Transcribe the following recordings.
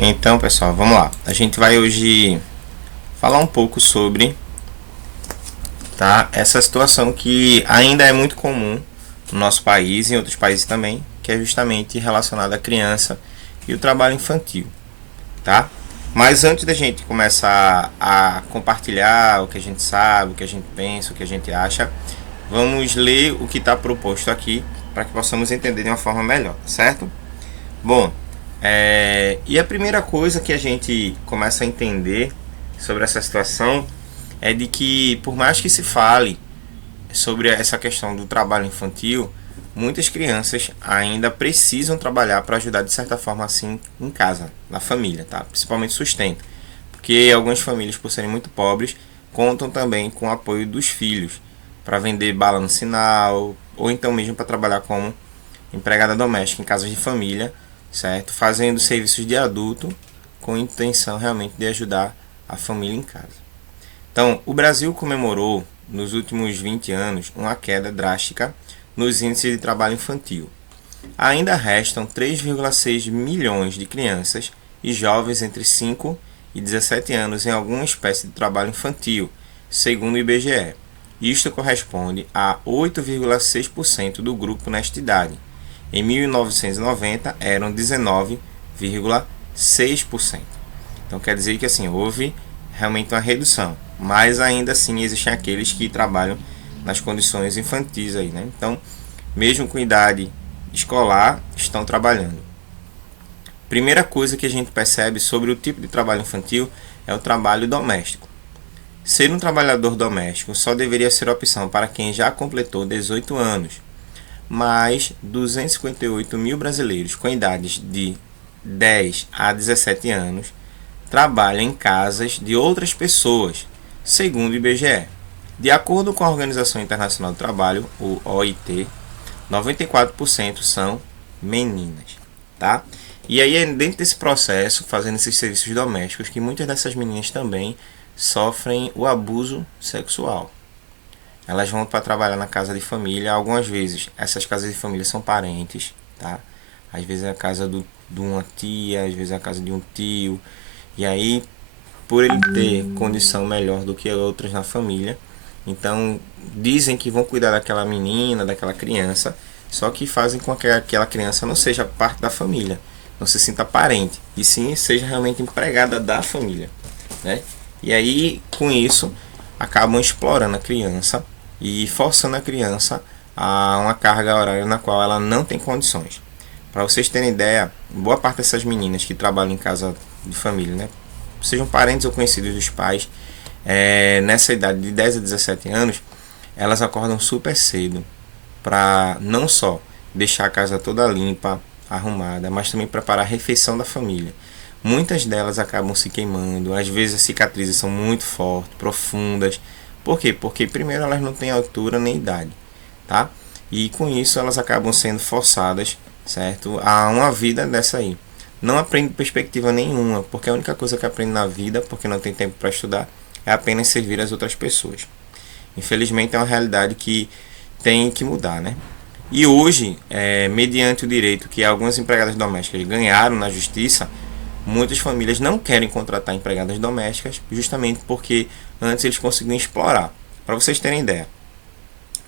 Então, pessoal, vamos lá. A gente vai hoje falar um pouco sobre, tá, essa situação que ainda é muito comum no nosso país e em outros países também, que é justamente relacionada à criança e o trabalho infantil, tá? Mas antes da gente começar a compartilhar o que a gente sabe, o que a gente pensa, o que a gente acha, vamos ler o que está proposto aqui para que possamos entender de uma forma melhor, certo? Bom, e a primeira coisa que a gente começa a entender sobre essa situação é de que, por mais que se fale sobre essa questão do trabalho infantil, muitas crianças ainda precisam trabalhar para ajudar de certa forma assim em casa, na família, tá? Principalmente sustento, porque algumas famílias, por serem muito pobres, contam também com o apoio dos filhos para vender bala no sinal ou então mesmo para trabalhar como empregada doméstica em casas de família, certo? Fazendo serviços de adulto com intenção realmente de ajudar a família em casa. Então, o Brasil comemorou nos últimos 20 anos uma queda drástica nos índices de trabalho infantil. Ainda restam 3,6 milhões de crianças e jovens entre 5 e 17 anos em alguma espécie de trabalho infantil, segundo o IBGE. Isto corresponde a 8,6% do grupo nesta idade. Em 1990 eram 19,6%. Então quer dizer que assim houve realmente uma redução, mas ainda assim existem aqueles que trabalham nas condições infantis aí, né? Então, mesmo com idade escolar, estão trabalhando. Primeira coisa que a gente percebe sobre o tipo de trabalho infantil é o trabalho doméstico. Ser um trabalhador doméstico só deveria ser opção para quem já completou 18 anos, mas 258 mil brasileiros com idades de 10 a 17 anos trabalham em casas de outras pessoas, segundo o IBGE. De acordo com a Organização Internacional do Trabalho, o OIT, 94% são meninas, tá? E aí é dentro desse processo, fazendo esses serviços domésticos, que muitas dessas meninas também sofrem o abuso sexual. Elas vão para trabalhar na casa de família, algumas vezes essas casas de família são parentes, tá? Às vezes é a casa de uma tia, às vezes é a casa de um tio. E aí, por ele ter condição melhor do que outras na família, então dizem que vão cuidar daquela menina, daquela criança, só que fazem com que aquela criança não seja parte da família, não se sinta parente, e sim seja realmente empregada da família, né? E aí, com isso, acabam explorando a criança e forçando a criança a uma carga horária na qual ela não tem condições. Para vocês terem ideia, boa parte dessas meninas que trabalham em casa de família, né, sejam parentes ou conhecidos dos pais, nessa idade de 10 a 17 anos, elas acordam super cedo para não só deixar a casa toda limpa, arrumada, mas também preparar a refeição da família. Muitas delas acabam se queimando, às vezes as cicatrizes são muito fortes, profundas. Por quê? Porque primeiro elas não têm altura nem idade, tá? E com isso elas acabam sendo forçadas, certo, a uma vida dessa aí. Não aprende perspectiva nenhuma, porque a única coisa que aprende na vida, porque não tem tempo para estudar, é apenas servir as outras pessoas. Infelizmente é uma realidade que tem que mudar, né? E hoje, mediante o direito que algumas empregadas domésticas ganharam na justiça, muitas famílias não querem contratar empregadas domésticas justamente porque antes eles conseguiam explorar. Para vocês terem ideia,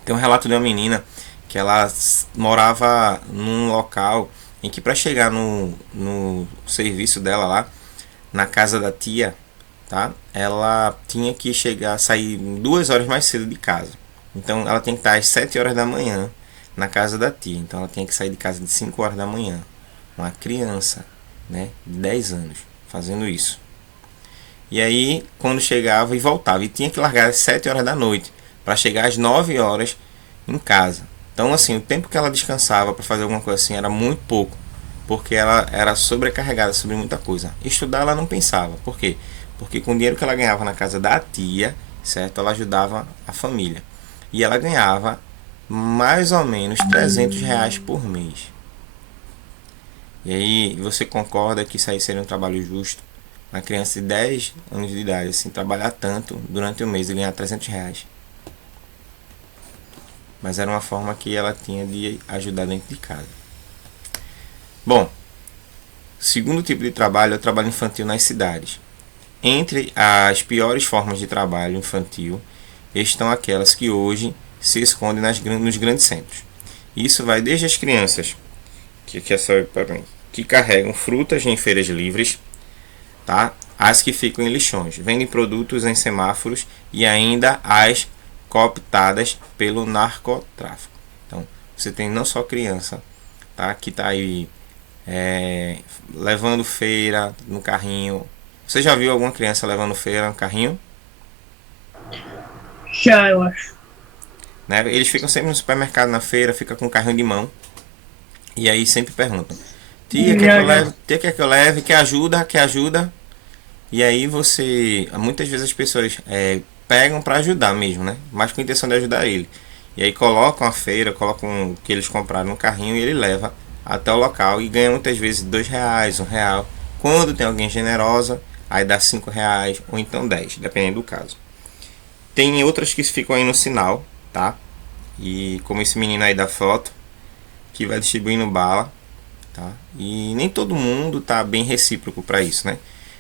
tem um relato de uma menina que ela morava num local em que para chegar no serviço dela lá, na casa da tia, tá? Ela tinha que chegar, sair 2 horas mais cedo de casa. Então ela tem que estar às 7 horas da manhã na casa da tia. Então ela tem que sair de casa de 5 horas da manhã. Uma criança, né, de 10 anos, fazendo isso. E aí, quando chegava e voltava, e tinha que largar às 7 horas da noite para chegar às 9 horas em casa. Então, assim, o tempo que ela descansava para fazer alguma coisa assim era muito pouco, porque ela era sobrecarregada sobre muita coisa. Estudar ela não pensava. Por quê? Porque com o dinheiro que ela ganhava na casa da tia, certo? Ela ajudava a família. E ela ganhava mais ou menos R$ 300 por mês. E aí, você concorda que isso aí seria um trabalho justo? Uma criança de 10 anos de idade, assim, trabalhar tanto durante o mês e ganhar R$ 300. Mas era uma forma que ela tinha de ajudar dentro de casa. Bom, Segundo tipo de trabalho é o trabalho infantil nas cidades. Entre as piores formas de trabalho infantil estão aquelas que hoje se escondem nos grandes centros. Isso vai desde as crianças que carregam frutas em feiras livres, tá? As que ficam em lixões, vendem produtos em semáforos e ainda as cooptadas pelo narcotráfico. Então, você tem não só criança, tá? Que está aí levando feira no carrinho. Você já viu alguma criança levando feira no carrinho? Já, eu acho. Né? Eles ficam sempre no supermercado, na feira, fica com o carrinho de mão. E aí sempre perguntam: tia, quer que Já, eu já. leve? Tia, quer que eu leve? Quer ajuda? Quer ajuda? E aí você. Muitas vezes as pessoas pegam para ajudar mesmo, né? Mas com a intenção de ajudar ele. E aí colocam a feira, colocam o que eles compraram no carrinho e ele leva até o local e ganha muitas vezes R$ 2, R$ 1. Quando tem alguém generosa, aí dá R$ 5 ou então 10, dependendo do caso. Tem outras que ficam aí no sinal, tá? E como esse menino aí da foto, que vai distribuindo bala, tá? E nem todo mundo tá bem recíproco para isso, né?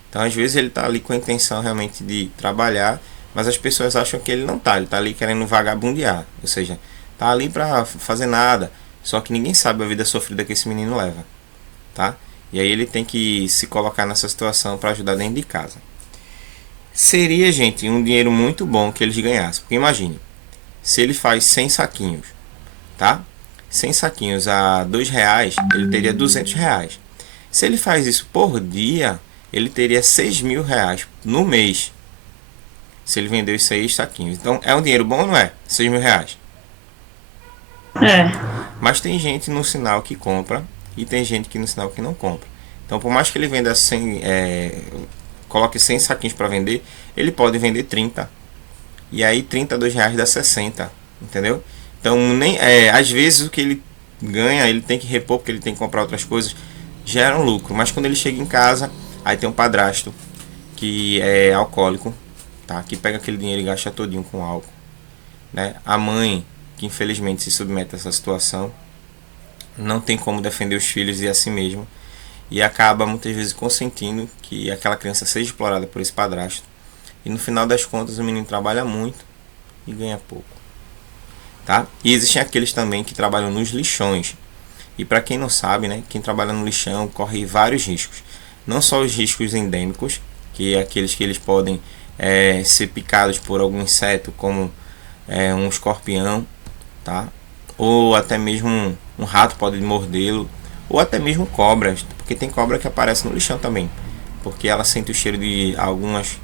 Então às vezes ele tá ali com a intenção realmente de trabalhar, mas as pessoas acham que ele não tá, ele tá ali querendo vagabundear, ou seja, tá ali para fazer nada. Só que ninguém sabe a vida sofrida que esse menino leva, tá? E aí ele tem que se colocar nessa situação para ajudar dentro de casa. Seria, gente, um dinheiro muito bom que eles ganhassem. Porque imagine, se ele faz 100 saquinhos, tá? 100 saquinhos a R$ 2, ele teria R$ 200. Se ele faz isso por dia, ele teria R$ 6.000 no mês. Se ele vender os 6 saquinhos. Então é um dinheiro bom, não é? R$ 6.000. É. Mas tem gente no sinal que compra e tem gente que no sinal que não compra. Então por mais que ele venda 100, coloque 100 saquinhos para vender, ele pode vender 30. E aí R$ 32 dá 60, entendeu? Então nem às vezes o que ele ganha, ele tem que repor porque ele tem que comprar outras coisas, gera um lucro. Mas quando ele chega em casa, aí tem um padrasto que é alcoólico, tá? Que pega aquele dinheiro e gasta todinho com álcool, né? A mãe que infelizmente se submete a essa situação, não tem como defender os filhos e a si mesmo e acaba muitas vezes consentindo que aquela criança seja explorada por esse padrasto. E no final das contas o menino trabalha muito e ganha pouco, tá? E existem aqueles também que trabalham nos lixões. E para quem não sabe, né, quem trabalha no lixão corre vários riscos. Não só os riscos endêmicos, que é aqueles que eles podem ser picados por algum inseto, como um escorpião, tá? Ou até mesmo um rato pode mordê-lo, ou até mesmo cobras, porque tem cobra que aparece no lixão também, porque ela sente o cheiro de algumas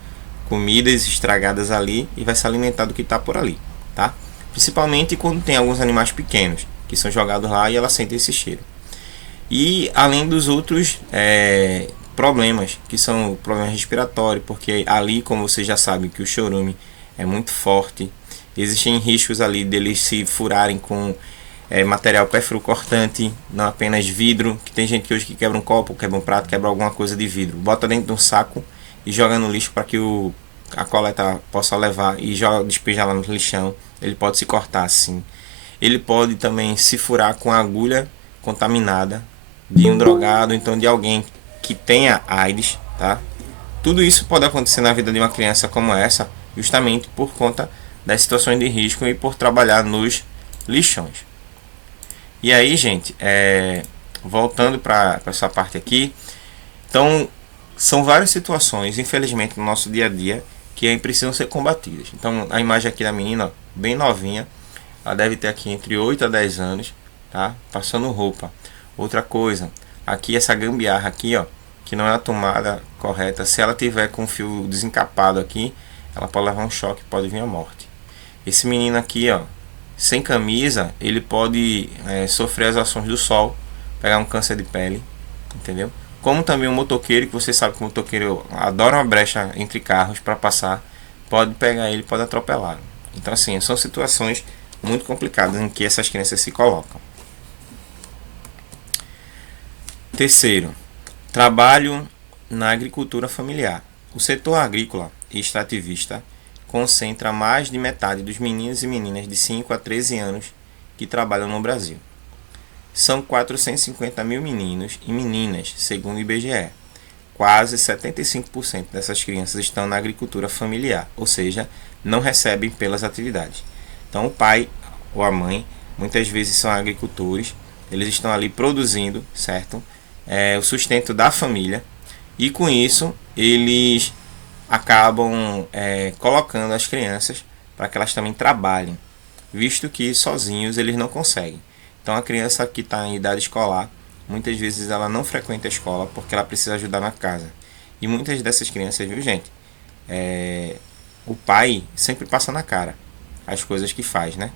comidas estragadas ali e vai se alimentar do que está por ali, tá? Principalmente quando tem alguns animais pequenos que são jogados lá e ela sente esse cheiro. E além dos outros problemas, que são problemas respiratórios, porque ali, como você já sabe, que o chorume é muito forte, existem riscos ali deles se furarem com material perfuro-cortante, não apenas vidro, que tem gente que hoje que quebra um copo, quebra um prato, quebra alguma coisa de vidro, bota dentro de um saco e joga no lixo para que a coleta possa levar e joga, despejar lá no lixão. Ele pode se cortar assim. Ele pode também se furar com a agulha contaminada de um drogado, então de alguém que tenha AIDS, tá? Tudo isso pode acontecer na vida de uma criança como essa, justamente por conta das situações de risco e por trabalhar nos lixões. E aí, gente, voltando para essa parte aqui, então são várias situações, infelizmente, no nosso dia a dia que precisam ser combatidas. Então, a imagem aqui da menina, ó, bem novinha, ela deve ter aqui entre 8 a 10 anos, tá? Passando roupa. Outra coisa, aqui essa gambiarra aqui, ó, que não é a tomada correta. Se ela tiver com o fio desencapado aqui, ela pode levar um choque, pode vir a morte. Esse menino aqui, ó, sem camisa, ele pode sofrer as ações do sol, pegar um câncer de pele, entendeu? Como também o motoqueiro, que você sabe que o motoqueiro adora uma brecha entre carros para passar, pode pegar ele, pode atropelar. Então, assim, são situações muito complicadas em que essas crianças se colocam. Terceiro, trabalho na agricultura familiar. O setor agrícola e extrativista concentra mais de metade dos meninos e meninas de 5 a 13 anos que trabalham no Brasil. são 450 mil meninos e meninas, segundo o IBGE. Quase 75% dessas crianças estão na agricultura familiar, ou seja, não recebem pelas atividades. Então, o pai ou a mãe muitas vezes são agricultores, eles estão ali produzindo, certo? O sustento da família, e com isso eles acabam colocando as crianças para que elas também trabalhem, visto que sozinhos eles não conseguem. Então, a criança que está em idade escolar, muitas vezes ela não frequenta a escola porque ela precisa ajudar na casa. E muitas dessas crianças, viu, gente? O pai sempre passa na cara as coisas que faz, né?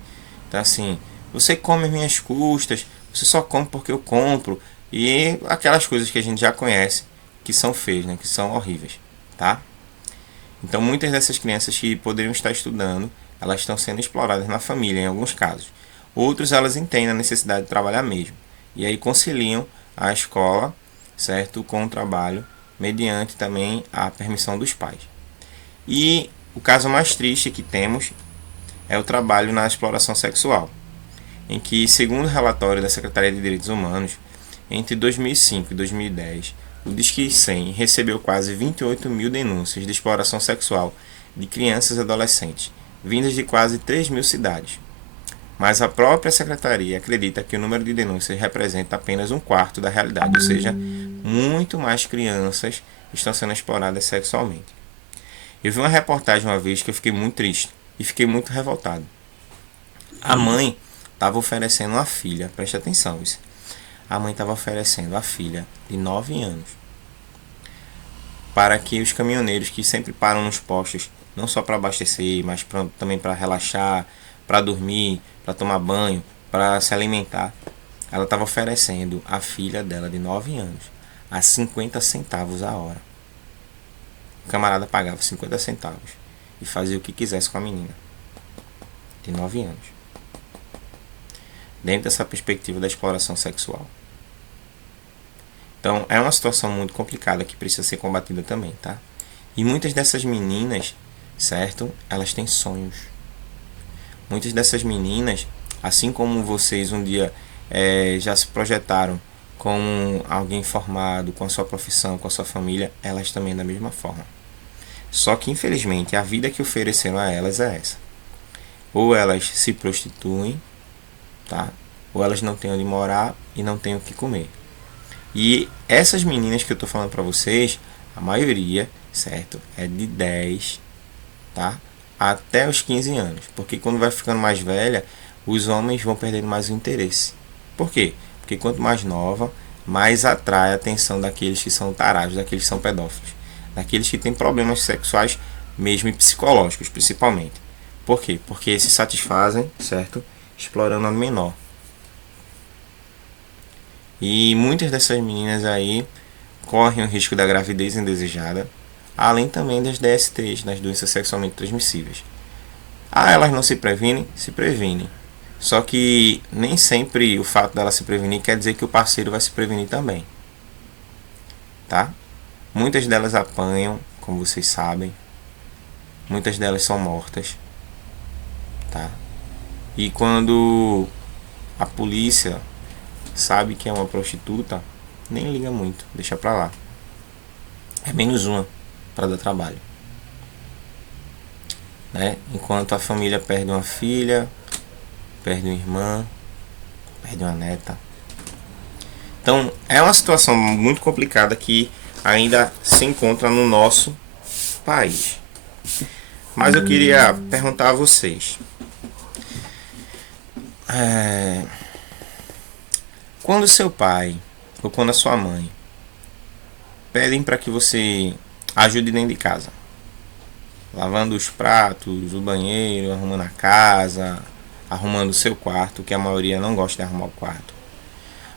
Então, assim, você come as minhas custas, você só come porque eu compro, e aquelas coisas que a gente já conhece, que são feias, né? Que são horríveis, tá? Então, muitas dessas crianças que poderiam estar estudando, elas estão sendo exploradas na família, em alguns casos. Outros, elas entendem a necessidade de trabalhar mesmo. E aí conciliam a escola, certo, com o trabalho, mediante também a permissão dos pais. E o caso mais triste que temos é o trabalho na exploração sexual, em que, segundo o relatório da Secretaria de Direitos Humanos, entre 2005 e 2010, o Disque 100 recebeu quase 28 mil denúncias de exploração sexual de crianças e adolescentes, vindas de quase 3 mil cidades. Mas a própria secretaria acredita que o número de denúncias representa apenas um quarto da realidade, ou seja, muito mais crianças estão sendo exploradas sexualmente. Eu vi uma reportagem uma vez que eu fiquei muito triste e fiquei muito revoltado. A mãe estava oferecendo uma filha, preste atenção isso. A mãe estava oferecendo a filha de 9 anos para que os caminhoneiros que sempre param nos postos, não só para abastecer, mas também para relaxar, para dormir, para tomar banho, para se alimentar, ela estava oferecendo a filha dela de 9 anos a 50 centavos a hora. O camarada pagava 50 centavos e fazia o que quisesse com a menina de 9 anos, dentro dessa perspectiva da exploração sexual. Então, é uma situação muito complicada que precisa ser combatida também, tá? E muitas dessas meninas, certo? Elas têm sonhos. Muitas dessas meninas, assim como vocês um dia já se projetaram como alguém formado, com a sua profissão, com a sua família, elas também da mesma forma. Só que, infelizmente, a vida que ofereceram a elas é essa. Ou elas se prostituem, tá? Ou elas não têm onde morar e não têm o que comer. E essas meninas que eu tô falando para vocês, a maioria, certo, é de 10, tá, até os 15 anos. Porque quando vai ficando mais velha, os homens vão perdendo mais o interesse. Por quê? Porque quanto mais nova, mais atrai a atenção daqueles que são tarados, daqueles que são pedófilos, daqueles que têm problemas sexuais mesmo e psicológicos, principalmente. Por quê? Porque se satisfazem, certo, explorando a menor. E muitas dessas meninas aí correm o risco da gravidez indesejada, além também das DSTs, das doenças sexualmente transmissíveis. Elas não se previnem? Se previnem. Só que nem sempre o fato dela se prevenir quer dizer que o parceiro vai se prevenir também. Tá? Muitas delas apanham, como vocês sabem. Muitas delas são mortas. Tá? E quando a polícia sabe que é uma prostituta, nem liga muito, deixa pra lá. É menos uma para dar trabalho, né? Enquanto a família perde uma filha, perde uma irmã, perde uma neta. Então é uma situação muito complicada que ainda se encontra no nosso país. Mas eu queria perguntar a vocês, quando seu pai ou quando a sua mãe pedem para que você ajude dentro de casa, lavando os pratos, o banheiro, arrumando a casa, arrumando o seu quarto, que a maioria não gosta de arrumar o quarto,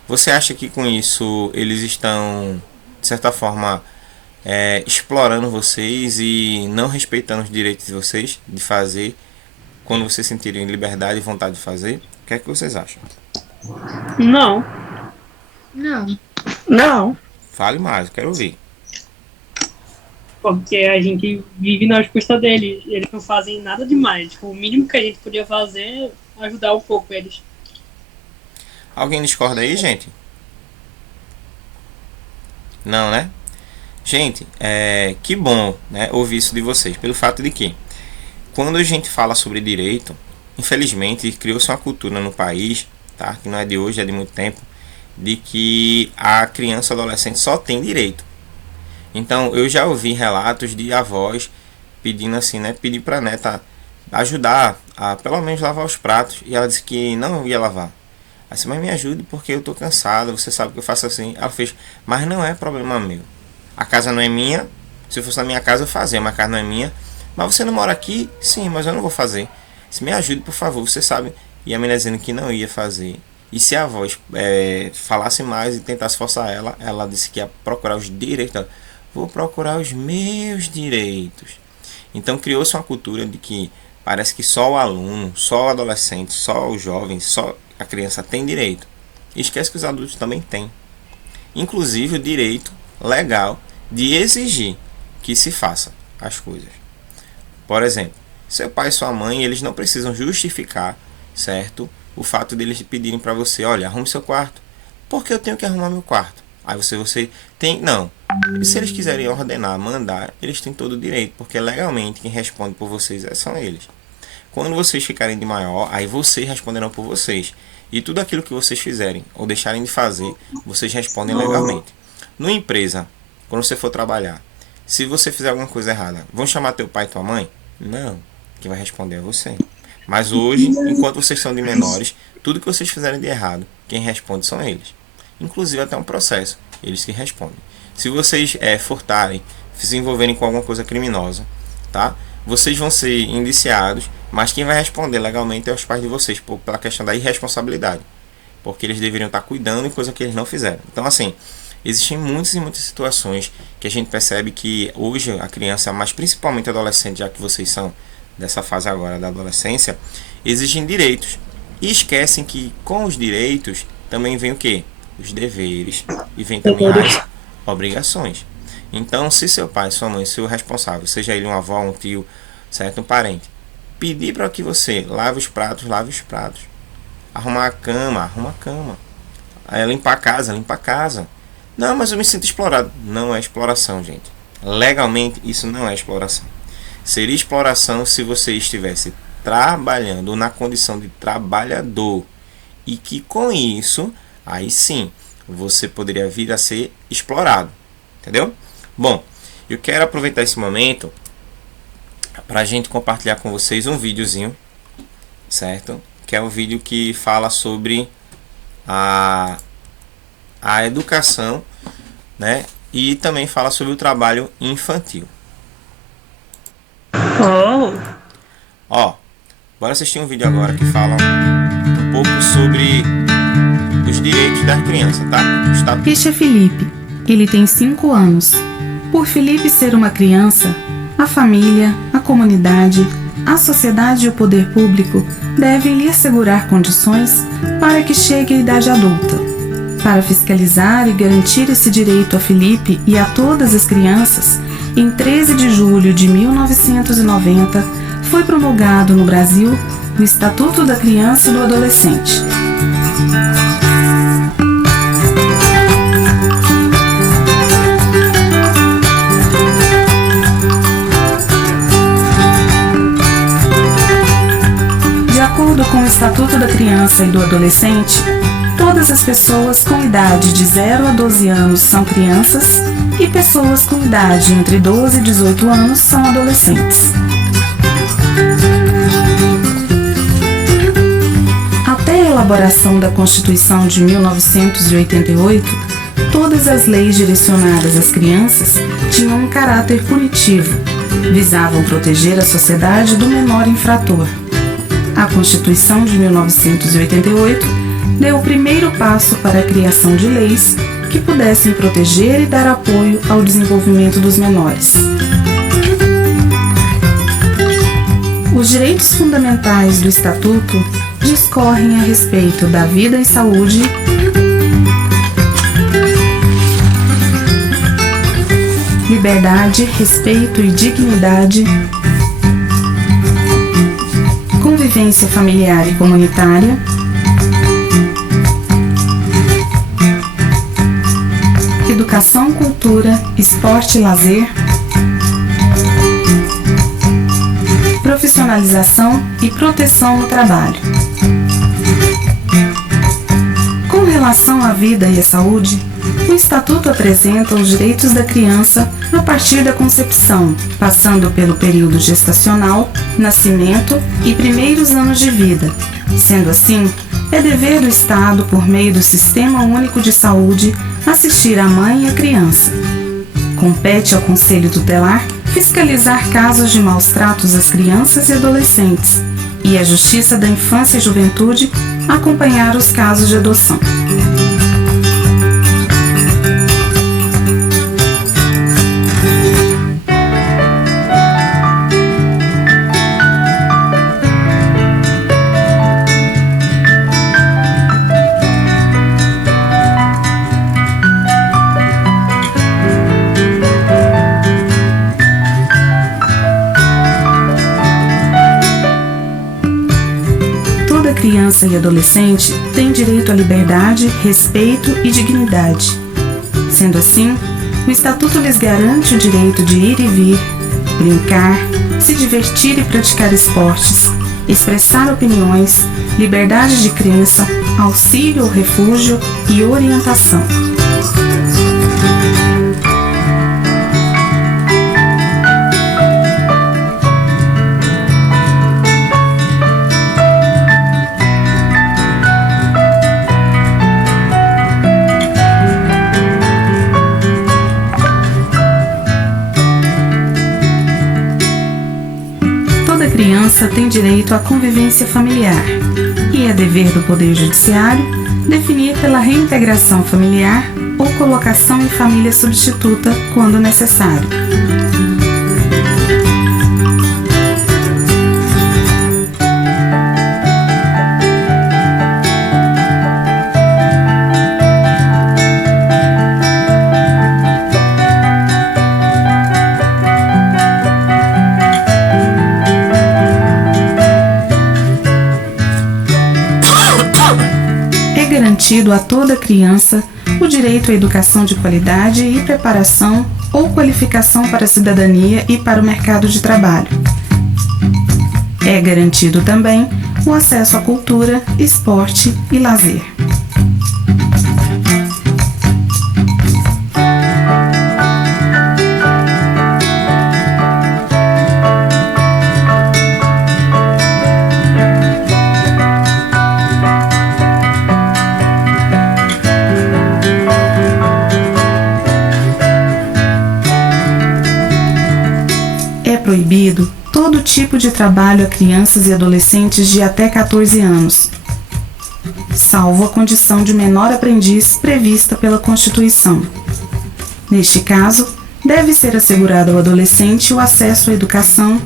você acha que com isso eles estão, de certa forma, explorando vocês e não respeitando os direitos de vocês de fazer quando vocês sentirem liberdade e vontade de fazer? O que é que vocês acham? Não. Não. Não. Fale mais, eu quero ouvir. Porque a gente vive nas custas deles. Eles não fazem nada demais. Tipo, o mínimo que a gente podia fazer é ajudar um pouco eles. Alguém discorda aí, gente? Não, né? Gente, que bom, né, ouvir isso de vocês, pelo fato de que, quando a gente fala sobre direito, infelizmente criou-se uma cultura no país, tá, que não é de hoje, é de muito tempo, de que a criança e adolescente só tem direito. Então, eu já ouvi relatos de avós pedindo assim, né, pedir para a neta ajudar a pelo menos lavar os pratos, e ela disse que não ia lavar. Assim, mas me ajude porque eu tô cansada, você sabe que eu faço assim. Ela fez, mas não é problema meu. A casa não é minha. Se fosse na minha casa eu fazia, mas a casa não é minha. Mas você não mora aqui? Sim, mas eu não vou fazer. Se me ajude, por favor, você sabe. E a menina dizendo que não ia fazer. E se a avó falasse mais e tentasse forçar ela, ela disse que ia procurar os direitos dela. Vou procurar os meus direitos. Então criou-se uma cultura de que parece que só o aluno, só o adolescente, só o jovem, só a criança tem direito. E esquece que os adultos também têm. Inclusive o direito legal de exigir que se faça as coisas. Por exemplo, seu pai e sua mãe, eles não precisam justificar, certo, o fato deles pedirem para você, olha, arrume seu quarto. Por que eu tenho que arrumar meu quarto? Aí você tem, não. E se eles quiserem ordenar, mandar, eles têm todo o direito, porque legalmente quem responde por vocês são eles. Quando vocês ficarem de maior, aí vocês responderão por vocês. E tudo aquilo que vocês fizerem ou deixarem de fazer, vocês respondem legalmente. Numa empresa, quando você for trabalhar, se você fizer alguma coisa errada, vão chamar teu pai e tua mãe? Não, quem vai responder é você. Mas hoje, enquanto vocês são de menores, tudo que vocês fizerem de errado, quem responde são eles. Inclusive até um processo, eles que respondem. Se vocês furtarem, se envolverem com alguma coisa criminosa, tá? Vocês vão ser indiciados, mas quem vai responder legalmente é os pais de vocês, pela questão da irresponsabilidade. Porque eles deveriam estar cuidando de coisa que eles não fizeram. Então, assim, existem muitas e muitas situações que a gente percebe que hoje a criança, mas principalmente adolescente, já que vocês são dessa fase agora da adolescência, exigem direitos. E esquecem que com os direitos também vem o quê? Os deveres. E vem também as obrigações. Então, se seu pai, sua mãe, seu responsável, seja ele uma avó, um tio, certo, um parente, pedir para que você lave os pratos, arrumar a cama, arruma a cama, aí limpar a casa, limpa a casa. Não, mas eu me sinto explorado. Não é exploração, gente. Legalmente, isso não é exploração. Seria exploração se você estivesse trabalhando na condição de trabalhador e que com isso, aí sim, você poderia vir a ser explorado. Entendeu? Bom, eu quero aproveitar esse momento para a gente compartilhar com vocês um videozinho, certo? Que é um vídeo que fala sobre a educação, né? E também fala sobre o trabalho infantil. Ó, bora assistir um vídeo agora que fala um pouco sobre os direitos das crianças, tá? Este é Felipe. Ele tem 5 anos. Por Felipe ser uma criança, a família, a comunidade, a sociedade e o poder público devem lhe assegurar condições para que chegue à idade adulta. Para fiscalizar e garantir esse direito a Felipe e a todas as crianças, em 13 de julho de 1990, foi promulgado no Brasil o Estatuto da Criança e do Adolescente. De acordo com o Estatuto da Criança e do Adolescente, todas as pessoas com idade de 0 a 12 anos são crianças e pessoas com idade entre 12 e 18 anos são adolescentes. Até a elaboração da Constituição de 1988, todas as leis direcionadas às crianças tinham um caráter punitivo, visavam proteger a sociedade do menor infrator. A Constituição de 1988 deu o primeiro passo para a criação de leis que pudessem proteger e dar apoio ao desenvolvimento dos menores. Os direitos fundamentais do Estatuto discorrem a respeito da vida e saúde, liberdade, respeito e dignidade, convivência familiar e comunitária, educação, cultura, esporte e lazer, profissionalização e proteção no trabalho. Com relação à vida e à saúde, o Estatuto apresenta os direitos da criança a partir da concepção, passando pelo período gestacional, nascimento e primeiros anos de vida. Sendo assim, é dever do Estado, por meio do Sistema Único de Saúde, assistir a mãe e a criança. Compete ao Conselho Tutelar fiscalizar casos de maus-tratos às crianças e adolescentes, e à Justiça da Infância e Juventude acompanhar os casos de adoção. Criança e adolescente têm direito à liberdade, respeito e dignidade. Sendo assim, o Estatuto lhes garante o direito de ir e vir, brincar, se divertir e praticar esportes, expressar opiniões, liberdade de crença, auxílio ou refúgio e orientação. Criança tem direito à convivência familiar e é dever do Poder Judiciário definir pela reintegração familiar ou colocação em família substituta quando necessário. Garantido a toda criança o direito à educação de qualidade e preparação ou qualificação para a cidadania e para o mercado de trabalho. É garantido também o acesso à cultura, esporte e lazer. Proibido todo tipo de trabalho a crianças e adolescentes de até 14 anos, salvo a condição de menor aprendiz prevista pela Constituição. Neste caso, deve ser assegurado ao adolescente o acesso à educação,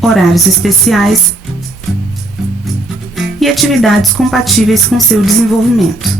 horários especiais e atividades compatíveis com seu desenvolvimento.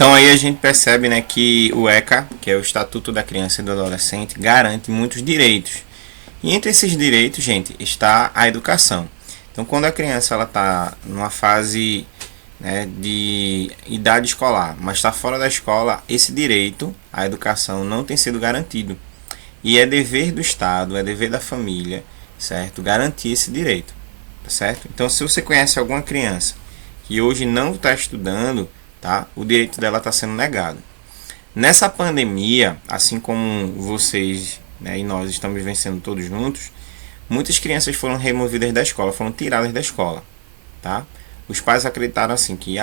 Então aí a gente percebe, né, que o ECA, que é o Estatuto da Criança e do Adolescente, garante muitos direitos. E entre esses direitos, gente, está a educação. Então quando a criança ela está numa fase, né, de idade escolar, mas está fora da escola, esse direito à educação não tem sido garantido. E é dever do Estado, é dever da família, certo? Garantir esse direito, tá certo? Então se você conhece alguma criança que hoje não está estudando, tá? O direito dela está sendo negado. Nessa pandemia, assim como vocês, né, e nós estamos vivenciando todos juntos, muitas crianças foram removidas da escola, foram tiradas da escola, tá? Os pais acreditaram assim que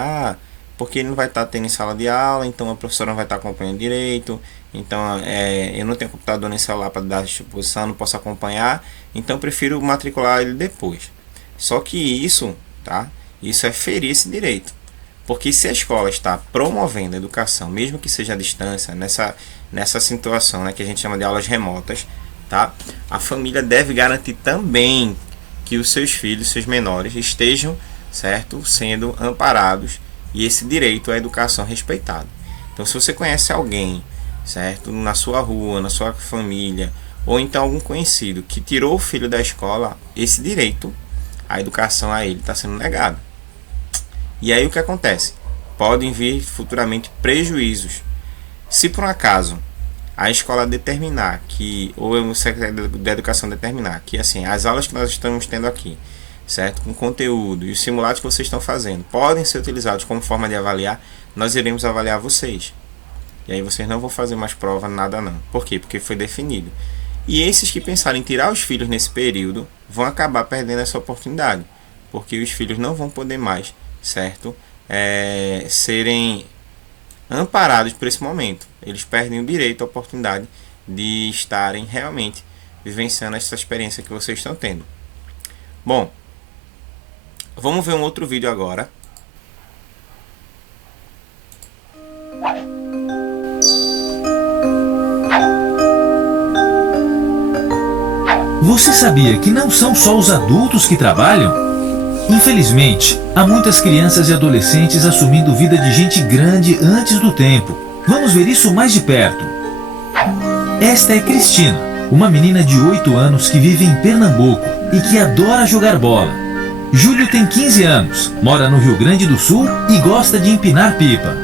porque ele não vai estar tendo em sala de aula, então a professora não vai estar acompanhando direito, então eu não tenho computador nem celular para dar exposição, não posso acompanhar, então eu prefiro matricular ele depois. Só que isso, tá? Isso é ferir esse direito, porque se a escola está promovendo a educação, mesmo que seja à distância, nessa situação, né, que a gente chama de aulas remotas, tá? A família deve garantir também que os seus filhos, seus menores, estejam, certo, sendo amparados e esse direito à educação respeitado. Então, se você conhece alguém, certo, na sua rua, na sua família, ou então algum conhecido que tirou o filho da escola, esse direito à educação a ele está sendo negado. E aí o que acontece? Podem vir futuramente prejuízos. Se por um acaso a escola determinar que, ou o secretário da educação determinar que assim, as aulas que nós estamos tendo aqui, certo, com conteúdo e os simulados que vocês estão fazendo podem ser utilizados como forma de avaliar, nós iremos avaliar vocês. E aí vocês não vão fazer mais prova, nada não. Por quê? Porque foi definido. E esses que pensarem em tirar os filhos nesse período vão acabar perdendo essa oportunidade, porque os filhos não vão poder mais, certo, serem amparados por esse momento. Eles perdem o direito, a oportunidade de estarem realmente vivenciando essa experiência que vocês estão tendo. Bom, vamos ver um outro vídeo agora. Você sabia que não são só os adultos que trabalham? Infelizmente, há muitas crianças e adolescentes assumindo vida de gente grande antes do tempo. Vamos ver isso mais de perto. Esta é Cristina, uma menina de 8 anos que vive em Pernambuco e que adora jogar bola. Júlio tem 15 anos, mora no Rio Grande do Sul e gosta de empinar pipa.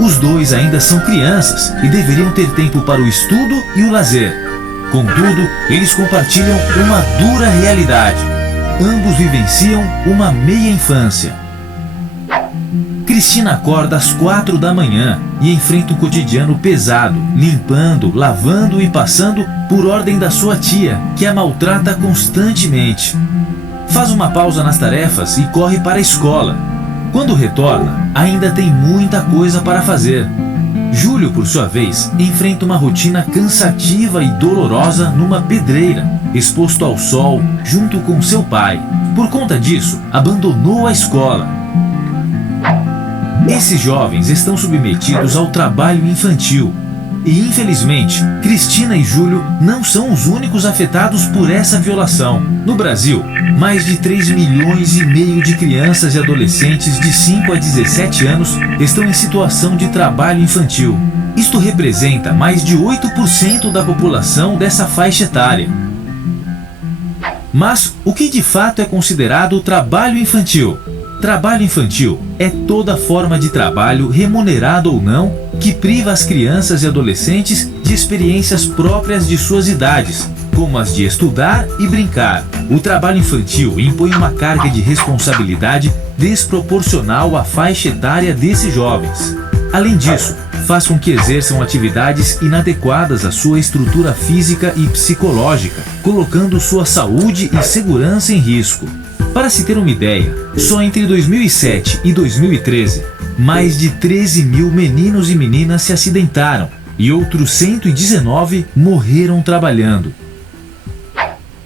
Os dois ainda são crianças e deveriam ter tempo para o estudo e o lazer. Contudo, eles compartilham uma dura realidade. Ambos vivenciam uma meia infância. Cristina acorda às 4 da manhã e enfrenta um cotidiano pesado, limpando, lavando e passando por ordem da sua tia, que a maltrata constantemente. Faz uma pausa nas tarefas e corre para a escola. Quando retorna, ainda tem muita coisa para fazer. Júlio, por sua vez, enfrenta uma rotina cansativa e dolorosa numa pedreira, exposto ao sol junto com seu pai. Por conta disso, abandonou a escola. Esses jovens estão submetidos ao trabalho infantil. E, infelizmente, Cristina e Júlio não são os únicos afetados por essa violação. No Brasil, mais de 3,5 milhões de crianças e adolescentes de 5 a 17 anos estão em situação de trabalho infantil. Isto representa mais de 8% da população dessa faixa etária. Mas o que de fato é considerado trabalho infantil? Trabalho infantil é toda forma de trabalho, remunerado ou não, que priva as crianças e adolescentes de experiências próprias de suas idades, como as de estudar e brincar. O trabalho infantil impõe uma carga de responsabilidade desproporcional à faixa etária desses jovens. Além disso, faz com que exerçam atividades inadequadas à sua estrutura física e psicológica, colocando sua saúde e segurança em risco. Para se ter uma ideia, só entre 2007 e 2013, mais de 13 mil meninos e meninas se acidentaram e outros 119 morreram trabalhando.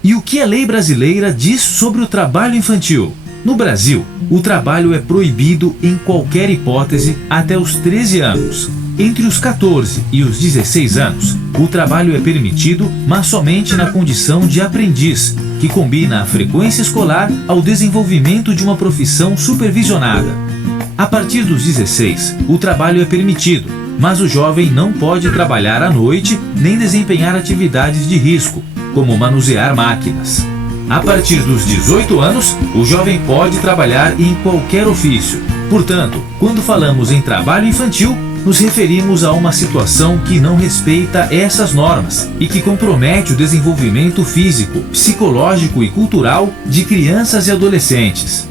E o que a lei brasileira diz sobre o trabalho infantil? No Brasil, o trabalho é proibido em qualquer hipótese até os 13 anos. Entre os 14 e os 16 anos, o trabalho é permitido, mas somente na condição de aprendiz, que combina a frequência escolar ao desenvolvimento de uma profissão supervisionada. A partir dos 16, o trabalho é permitido, mas o jovem não pode trabalhar à noite nem desempenhar atividades de risco, como manusear máquinas. A partir dos 18 anos, o jovem pode trabalhar em qualquer ofício. Portanto, quando falamos em trabalho infantil, nos referimos a uma situação que não respeita essas normas e que compromete o desenvolvimento físico, psicológico e cultural de crianças e adolescentes.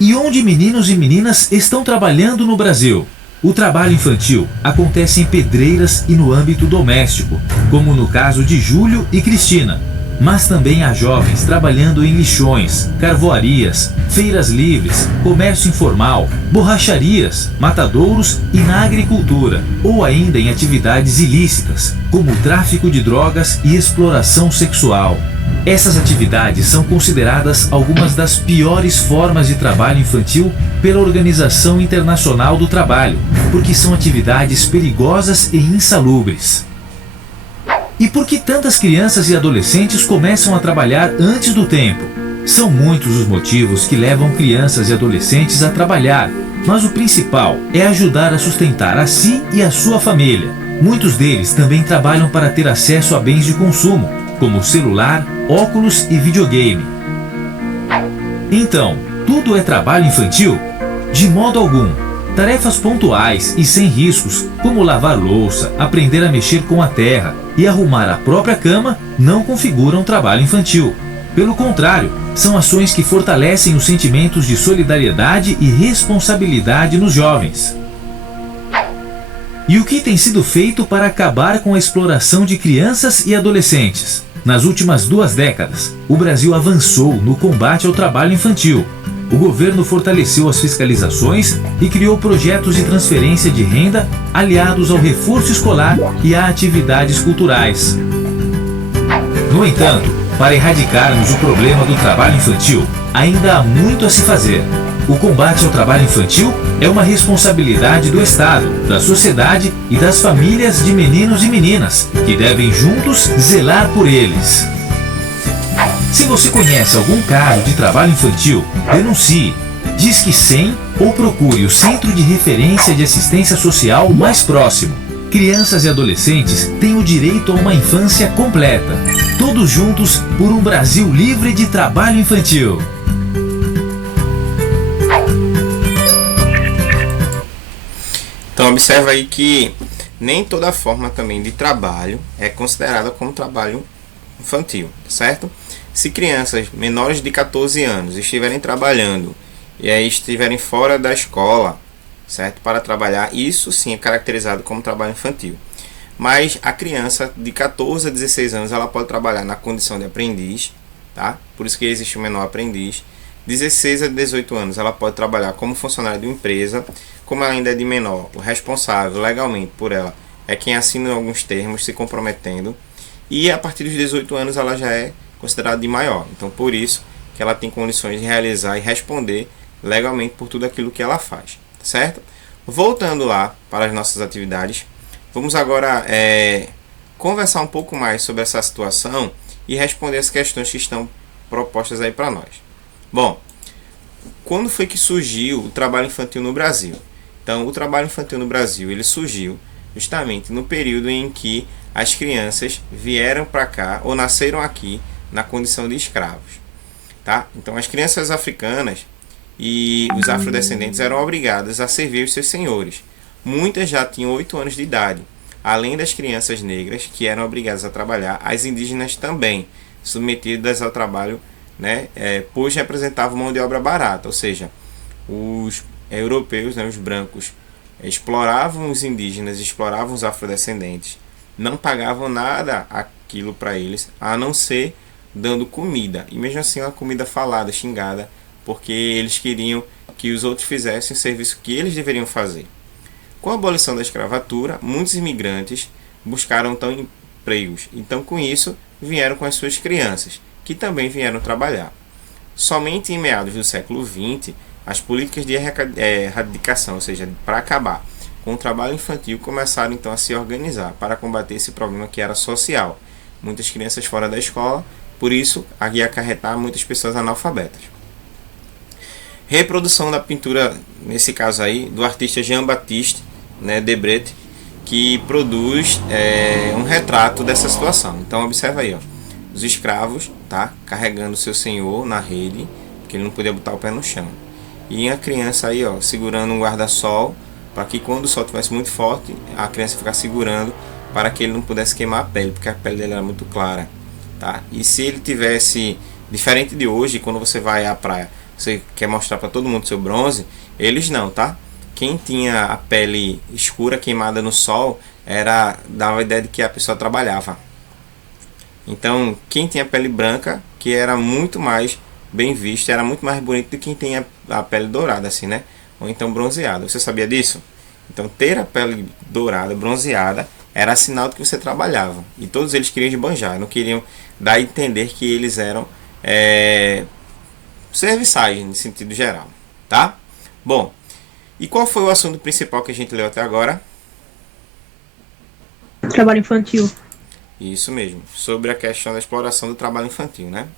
E onde meninos e meninas estão trabalhando no Brasil? O trabalho infantil acontece em pedreiras e no âmbito doméstico, como no caso de Júlio e Cristina. mas também há jovens trabalhando em lixões, carvoarias, feiras livres, comércio informal, borracharias, matadouros e na agricultura, ou ainda em atividades ilícitas, como o tráfico de drogas e exploração sexual. Essas atividades são consideradas algumas das piores formas de trabalho infantil pela Organização Internacional do Trabalho, porque são atividades perigosas e insalubres. E por que tantas crianças e adolescentes começam a trabalhar antes do tempo? São muitos os motivos que levam crianças e adolescentes a trabalhar, mas o principal é ajudar a sustentar a si e a sua família. Muitos deles também trabalham para ter acesso a bens de consumo, como celular, óculos e videogame. Então, tudo é trabalho infantil? De modo algum. Tarefas pontuais e sem riscos, como lavar louça, aprender a mexer com a terra e arrumar a própria cama, não configuram trabalho infantil. Pelo contrário, são ações que fortalecem os sentimentos de solidariedade e responsabilidade nos jovens. E o que tem sido feito para acabar com a exploração de crianças e adolescentes? Nas últimas 2 décadas, o Brasil avançou no combate ao trabalho infantil. O governo fortaleceu as fiscalizações e criou projetos de transferência de renda aliados ao reforço escolar e a atividades culturais. No entanto, para erradicarmos o problema do trabalho infantil, ainda há muito a se fazer. O combate ao trabalho infantil é uma responsabilidade do Estado, da sociedade e das famílias de meninos e meninas, que devem juntos zelar por eles. Se você conhece algum caso de trabalho infantil, denuncie, Disque 100 ou procure o Centro de Referência de Assistência Social mais próximo. Crianças e adolescentes têm o direito a uma infância completa. Todos juntos por um Brasil livre de trabalho infantil. Então observa aí que nem toda forma também de trabalho é considerada como trabalho infantil, certo? Se crianças menores de 14 anos estiverem trabalhando e aí estiverem fora da escola, certo? Para trabalhar, isso sim é caracterizado como trabalho infantil. Mas a criança de 14 a 16 anos, ela pode trabalhar na condição de aprendiz, tá? Por isso que existe o menor aprendiz. 16 a 18 anos, ela pode trabalhar como funcionária de uma empresa. Como ela ainda é de menor, o responsável legalmente por ela é quem assina alguns termos se comprometendo. E a partir dos 18 anos ela já é considerada de maior. Então por isso que ela tem condições de realizar e responder legalmente por tudo aquilo que ela faz, certo? Voltando lá para as nossas atividades, vamos agora conversar um pouco mais sobre essa situação e responder as questões que estão propostas aí para nós. Bom, quando foi que surgiu o trabalho infantil no Brasil? Então, o trabalho infantil no Brasil ele surgiu justamente no período em que as crianças vieram para cá ou nasceram aqui na condição de escravos, tá? Então, as crianças africanas e os afrodescendentes eram obrigadas a servir os seus senhores. Muitas já tinham 8 anos de idade. Além das crianças negras, que eram obrigadas a trabalhar, as indígenas também, submetidas ao trabalho, né, pois representavam mão de obra barata, ou seja, os europeus, né, os brancos, exploravam os indígenas, exploravam os afrodescendentes, não pagavam nada aquilo para eles, a não ser dando comida, e mesmo assim uma comida falada, xingada, porque eles queriam que os outros fizessem o serviço que eles deveriam fazer. Com a abolição da escravatura, muitos imigrantes buscaram então empregos, então com isso vieram com as suas crianças, que também vieram trabalhar. Somente em meados do século XX, as políticas de erradicação, ou seja, para acabar com o trabalho infantil, começaram então a se organizar para combater esse problema que era social. Muitas crianças fora da escola, por isso ia acarretar muitas pessoas analfabetas. Reprodução da pintura, nesse caso aí, do artista Jean-Baptiste, né, Debret, que produz um retrato dessa situação. Então observa aí, ó, os escravos, tá, carregando seu senhor na rede, porque ele não podia botar o pé no chão. E a criança aí, ó, segurando um guarda-sol, para que quando o sol estivesse muito forte, a criança ficasse segurando para que ele não pudesse queimar a pele, porque a pele dele era muito clara, tá? E se ele tivesse, diferente de hoje, quando você vai à praia, você quer mostrar para todo mundo seu bronze, eles não, tá? Quem tinha a pele escura, queimada no sol, dava a ideia de que a pessoa trabalhava. Então, quem tinha pele branca, que era muito mais bem visto, era muito mais bonito do que quem tem a pele dourada, assim, né? Ou então bronzeada. Você sabia disso? Então, ter a pele dourada, bronzeada, era sinal de que você trabalhava. E todos eles queriam esbanjar, não queriam dar a entender que eles eram serviçais, no sentido geral, tá? Bom, e qual foi o assunto principal que a gente leu até agora? Trabalho infantil. Isso mesmo, sobre a questão da exploração do trabalho infantil, né?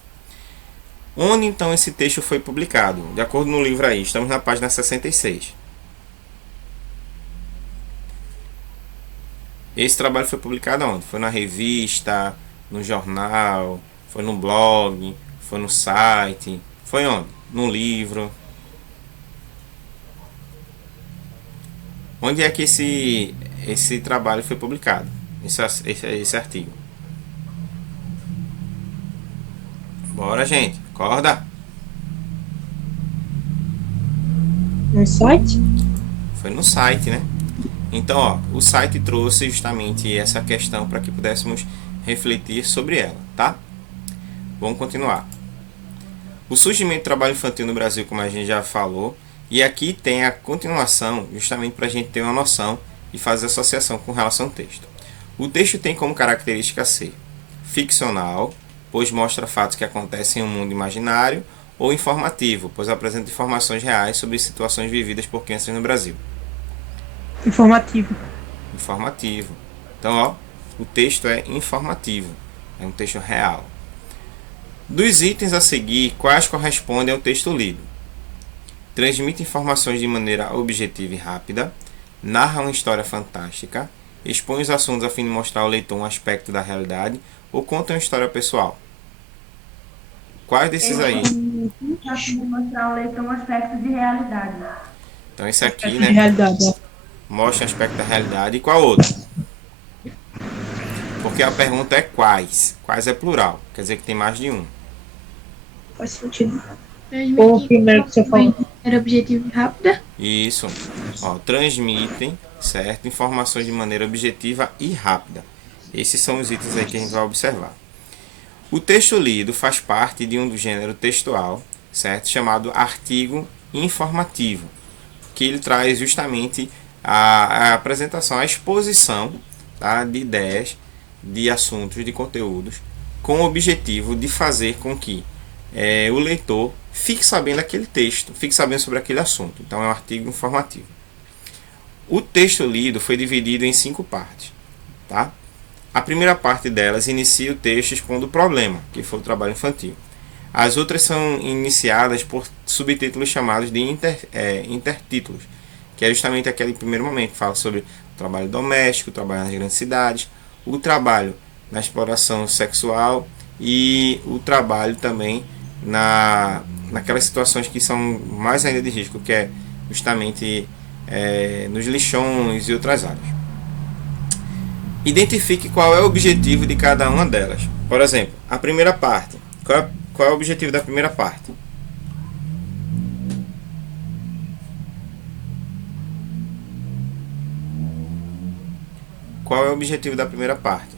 Onde então esse texto foi publicado? De acordo no livro aí, estamos na página 66. Esse trabalho foi publicado onde? Foi na revista, no jornal, foi no blog, foi no site, foi onde? No livro. Onde é que esse trabalho foi publicado? Esse artigo. Bora, gente. Acorda. No site? Foi no site, né? Então, ó, o site trouxe justamente essa questão para que pudéssemos refletir sobre ela, tá? Vamos continuar. O surgimento do trabalho infantil no Brasil, como a gente já falou, e aqui tem a continuação, justamente para a gente ter uma noção e fazer associação com relação ao texto. O texto tem como característica ser ficcional, pois mostra fatos que acontecem em um mundo imaginário, ou informativo, pois apresenta informações reais sobre situações vividas por crianças no Brasil. Informativo. Informativo. Então, ó, o texto é informativo, é um texto real. Dos itens a seguir, quais correspondem ao texto lido? Transmite informações de maneira objetiva e rápida, narra uma história fantástica, expõe os assuntos a fim de mostrar ao leitor um aspecto da realidade ou conta uma história pessoal. Quais desses aí? A fim de mostrar ao leitor um aspecto de realidade. Então esse aqui, De né, realidade. mostra um aspecto da realidade. E qual outro? Porque a pergunta é quais. Quais é plural, quer dizer que tem mais de um. Faz sentido. Transmitir O primeiro que você falou. Era objetivo e rápida. Isso. Ó, transmitem, certo, informações de maneira objetiva e rápida. Esses são os itens aí que a gente vai observar. O texto lido faz parte de um do gênero textual, certo, chamado artigo informativo, que ele traz justamente a apresentação, a exposição, tá, de ideias, de assuntos, de conteúdos, com o objetivo de fazer com que o leitor fique sabendo aquele texto, fique sabendo sobre aquele assunto. Então é um artigo informativo. O texto lido foi dividido em 5 partes, tá? A primeira parte delas inicia o texto expondo o problema, que foi o trabalho infantil. As outras são iniciadas por subtítulos chamados de intertítulos, que é justamente aquele primeiro momento que fala sobre o trabalho doméstico, o trabalho nas grandes cidades, o trabalho na exploração sexual e o trabalho também naquelas situações que são mais ainda de risco, que é justamente nos lixões e outras áreas. Identifique qual é o objetivo de cada uma delas. Por exemplo, a primeira parte. Qual é o objetivo da primeira parte? Qual é o objetivo da primeira parte?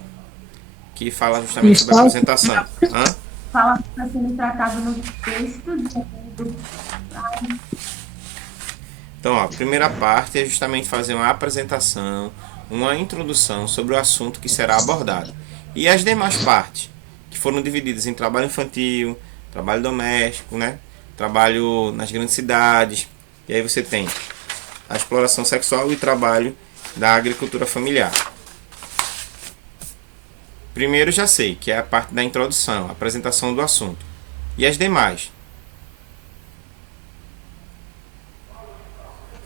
Que fala justamente sobre a apresentação. Hã? Fala que está sendo tratado no texto de acordo. Então, ó, a primeira parte é justamente fazer uma apresentação, uma introdução sobre o assunto que será abordado. E as demais partes, que foram divididas em trabalho infantil, trabalho doméstico, né? Trabalho nas grandes cidades. E aí você tem a exploração sexual e trabalho da agricultura familiar. Primeiro já sei, que é a parte da introdução, a apresentação do assunto. E as demais?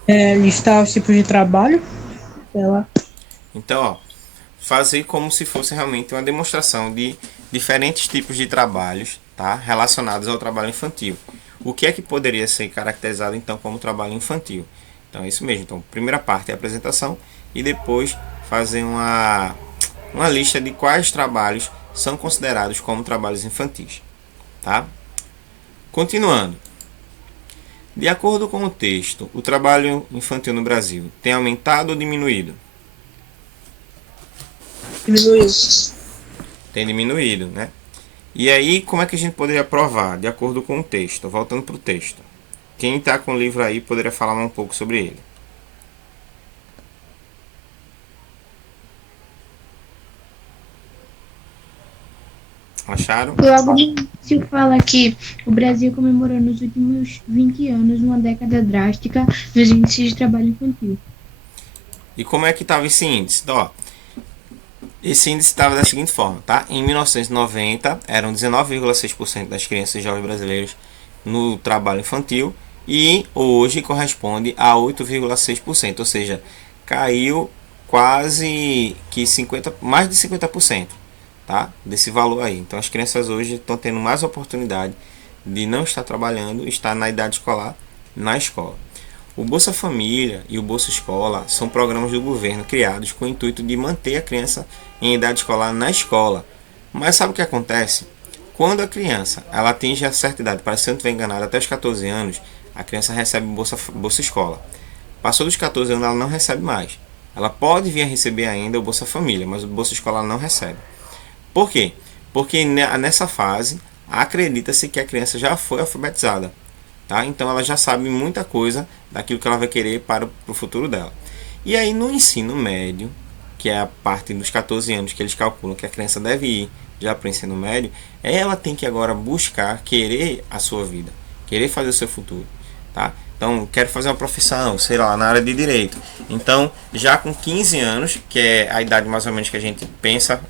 Listar os tipos de trabalho. Então, ó, fazer como se fosse realmente uma demonstração de diferentes tipos de trabalhos, tá, relacionados ao trabalho infantil. O que é que poderia ser caracterizado então como trabalho infantil? Então é isso mesmo. Então, primeira parte é a apresentação e depois fazer uma lista de quais trabalhos são considerados como trabalhos infantis, tá? Continuando. De acordo com o texto, o trabalho infantil no Brasil tem aumentado ou diminuído? Diminuiu. tem diminuído, né? E aí, como é que a gente poderia provar? De acordo com o texto. Voltando para o texto. Quem está com o livro aí poderia falar um pouco sobre ele. Acharam? Logo no início fala que o Brasil comemorou nos últimos 20 anos uma década drástica nos índices de trabalho infantil. E como é que estava esse índice? Então, ó, esse índice estava da seguinte forma, tá? Em 1990, eram 19,6% das crianças e jovens brasileiros no trabalho infantil e hoje corresponde a 8,6%, ou seja, caiu quase que mais de 50%, tá? Desse valor aí. Então as crianças hoje estão tendo mais oportunidade de não estar trabalhando, estar na idade escolar, na escola. O Bolsa Família e o Bolsa Escola são programas do governo criados com o intuito de manter a criança em idade escolar na escola. Mas sabe o que acontece? Quando a criança ela atinge a certa idade, parece que eu não estiver enganado, até os 14 anos, a criança recebe Bolsa Escola. Passou dos 14 anos, ela não recebe mais. Ela pode vir a receber ainda o Bolsa Família, mas o Bolsa Escola ela não recebe. Por quê? Porque nessa fase acredita-se que a criança já foi alfabetizada. Tá? Então ela já sabe muita coisa daquilo que ela vai querer para o futuro dela. E aí no ensino médio, que é a parte dos 14 anos que eles calculam que a criança deve ir já para o ensino médio, ela tem que agora buscar, querer a sua vida, querer fazer o seu futuro. Tá? Então quero fazer uma profissão, sei lá, na área de direito. Então já com 15 anos, que é a idade mais ou menos que a gente pensa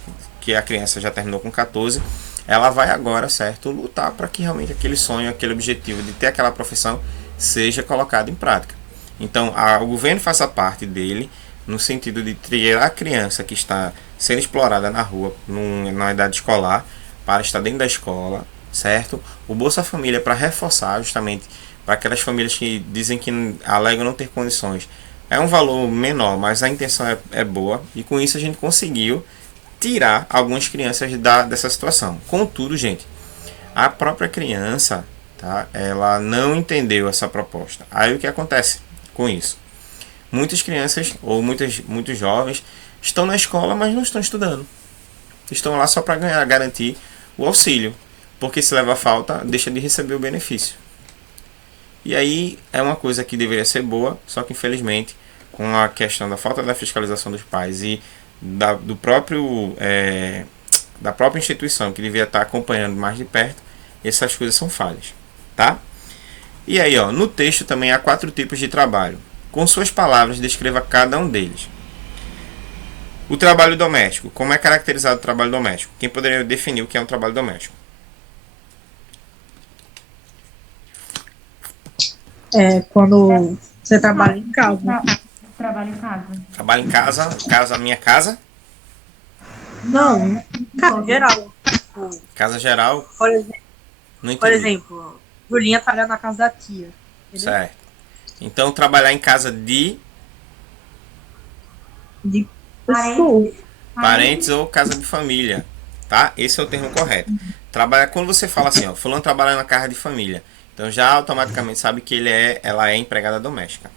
que a criança já terminou com 14, ela vai agora, certo, lutar para que realmente aquele sonho, aquele objetivo de ter aquela profissão seja colocado em prática. Então, o governo faz a parte dele no sentido de tirar a criança que está sendo explorada na rua, na idade escolar, para estar dentro da escola, certo? O Bolsa Família para reforçar justamente para aquelas famílias que dizem que alegam não ter condições. É um valor menor, mas a intenção é boa e com isso a gente conseguiu tirar algumas crianças dessa situação. Contudo, gente, a própria criança, tá, ela não entendeu essa proposta. Aí o que acontece com isso? Muitas crianças ou muitos jovens estão na escola, mas não estão estudando. Estão lá só para garantir o auxílio, porque se leva a falta, deixa de receber o benefício. E aí é uma coisa que deveria ser boa, só que infelizmente com a questão da falta da fiscalização dos pais e da própria instituição que devia estar acompanhando mais de perto, essas coisas são falhas, tá? E aí, ó, no texto também há 4 tipos de trabalho. Com suas palavras, descreva cada um deles. O trabalho doméstico. Como é caracterizado o trabalho doméstico? Quem poderia definir o que é um trabalho doméstico? É quando você trabalha em casa. Trabalho em casa. Trabalho em casa, minha casa? Não, casa geral. Casa geral? Por exemplo, Não entendi. por exemplo, Julinha trabalha na casa da tia. Entendeu? Certo. Então, trabalhar em casa de De pessoa. parentes ou casa de família, tá? Esse é o termo correto. Trabalhar, quando você fala assim, ó, fulano trabalha na casa de família, então já automaticamente sabe que ela é empregada doméstica,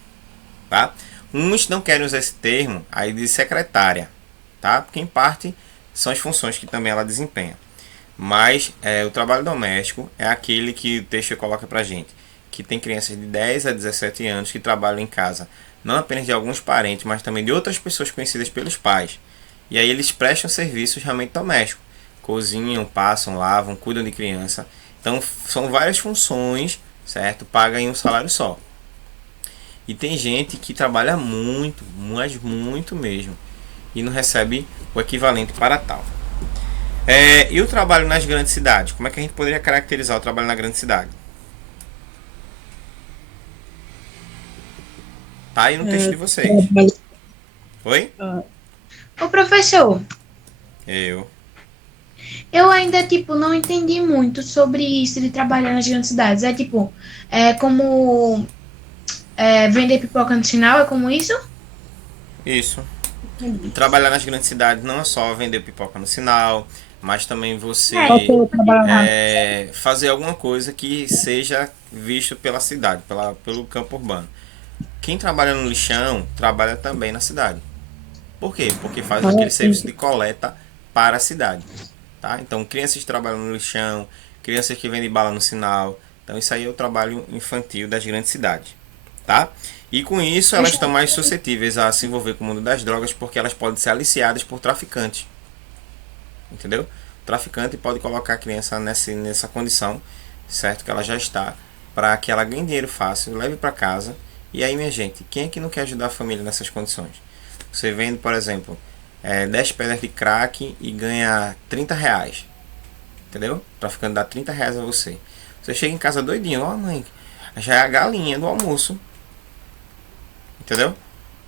tá? Uns não querem usar esse termo aí de secretária, tá? Porque em parte são as funções que também ela desempenha. Mas o trabalho doméstico é aquele que o texto coloca pra gente, que tem crianças de 10 a 17 anos que trabalham em casa, não apenas de alguns parentes, mas também de outras pessoas conhecidas pelos pais. E aí eles prestam serviços realmente domésticos, cozinham, passam, lavam, cuidam de criança. Então são várias funções, certo? Paga em um salário só. E tem gente que trabalha muito, mas muito mesmo, e não recebe o equivalente para tal. E o trabalho nas grandes cidades? Como é que a gente poderia caracterizar o trabalho na grande cidade? Tá aí no texto de vocês. Oi? Ô professor, Eu ainda, não entendi muito sobre isso de trabalhar nas grandes cidades. É como vender pipoca no sinal, é como isso? Isso. Trabalhar nas grandes cidades não é só vender pipoca no sinal, mas também você fazer alguma coisa que seja visto pela cidade, pelo campo urbano. Quem trabalha no lixão, trabalha também na cidade. Por quê? Porque faz aquele serviço de coleta para a cidade. Tá? tá? Então, crianças que trabalham no lixão, crianças que vendem bala no sinal. Então, isso aí é o trabalho infantil das grandes cidades, tá? E com isso, elas estão mais suscetíveis a se envolver com o mundo das drogas, porque elas podem ser aliciadas por traficantes, entendeu? O traficante pode colocar a criança nessa condição, certo? Que ela já está, para que ela ganhe dinheiro fácil, leve para casa. E aí, minha gente, quem é que não quer ajudar a família nessas condições? Você vende, por exemplo, 10 pedras de crack e ganha 30 reais. Entendeu? O traficante dá 30 reais a você. Você chega em casa doidinho, ó mãe, já é a galinha do almoço. Entendeu?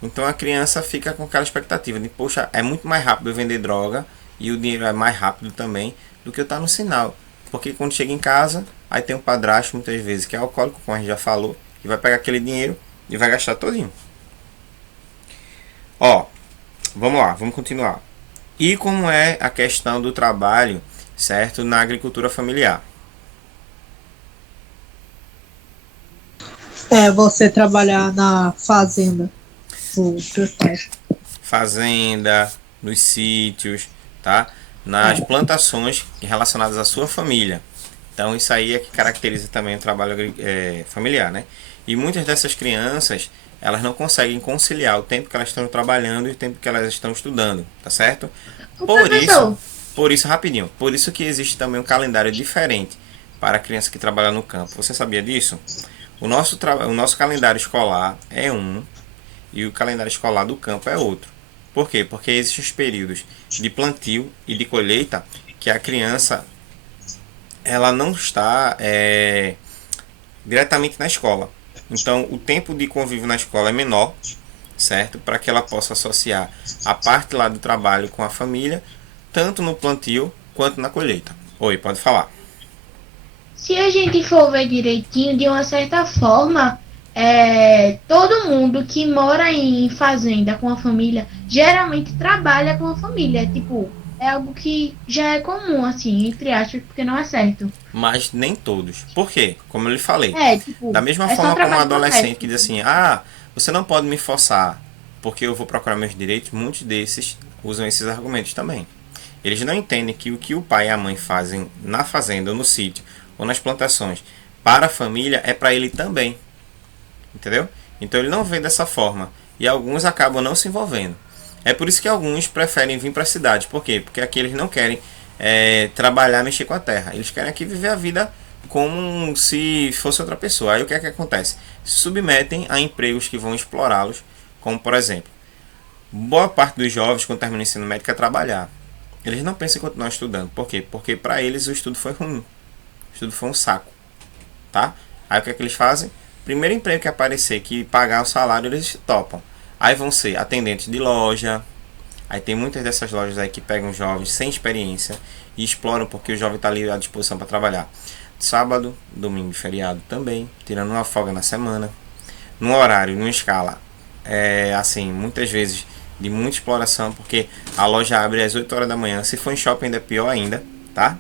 Então a criança fica com aquela expectativa de, poxa, é muito mais rápido eu vender droga e o dinheiro é mais rápido também do que eu estar no sinal. Porque quando chega em casa, aí tem um padrasto muitas vezes que é alcoólico, como a gente já falou, que vai pegar aquele dinheiro e vai gastar todinho. Ó, vamos lá, vamos continuar. E como é a questão do trabalho, certo, na agricultura familiar? Você trabalhar na fazenda. Fazenda, nos sítios, tá? Nas plantações relacionadas à sua família. Então isso aí é que caracteriza também o trabalho familiar, né? E muitas dessas crianças, elas não conseguem conciliar o tempo que elas estão trabalhando e o tempo que elas estão estudando, tá certo? Por isso, rapidinho, por isso que existe também um calendário diferente para a criança que trabalha no campo. Você sabia disso? O nosso calendário escolar é um e o calendário escolar do campo é outro. Por quê? Porque existem os períodos de plantio e de colheita que a criança ela não está diretamente na escola. Então, o tempo de convívio na escola é menor, certo? Para que ela possa associar a parte lá do trabalho com a família, tanto no plantio quanto na colheita. Oi, pode falar. Se a gente for ver direitinho, de uma certa forma, todo mundo que mora em fazenda com a família geralmente trabalha com a família. Tipo, é algo que já é comum, assim, entre aspas, porque não é certo. Mas nem todos. Por quê? Como eu lhe falei. Tipo, Da mesma é só forma como um trabalho adolescente doméstico. que diz assim, você não pode me forçar porque eu vou procurar meus direitos, muitos desses usam esses argumentos também. Eles não entendem que o que o pai e a mãe fazem na fazenda, ou no sítio, ou nas plantações, para a família, é para ele também. Entendeu? Então ele não vê dessa forma. E alguns acabam não se envolvendo. É por isso que alguns preferem vir para a cidade. Por quê? Porque aqui eles não querem trabalhar, mexer com a terra. Eles querem aqui viver a vida como se fosse outra pessoa. Aí o que é que acontece? Se submetem a empregos que vão explorá-los. Como por exemplo, boa parte dos jovens quando terminam o ensino médio quer trabalhar. Eles não pensam em continuar estudando. Por quê? Porque para eles o estudo foi ruim. O estudo foi um saco. Tá? Aí o que é que eles fazem? Primeiro emprego que aparecer, que pagar o salário, eles topam. Aí vão ser atendentes de loja. Aí tem muitas dessas lojas aí que pegam jovens sem experiência e exploram porque o jovem está ali à disposição para trabalhar. Sábado, domingo e feriado também, tirando uma folga na semana. No horário, numa escala, assim, muitas vezes de muita exploração, porque a loja abre às 8 horas da manhã. Se for em shopping ainda é pior ainda, tá?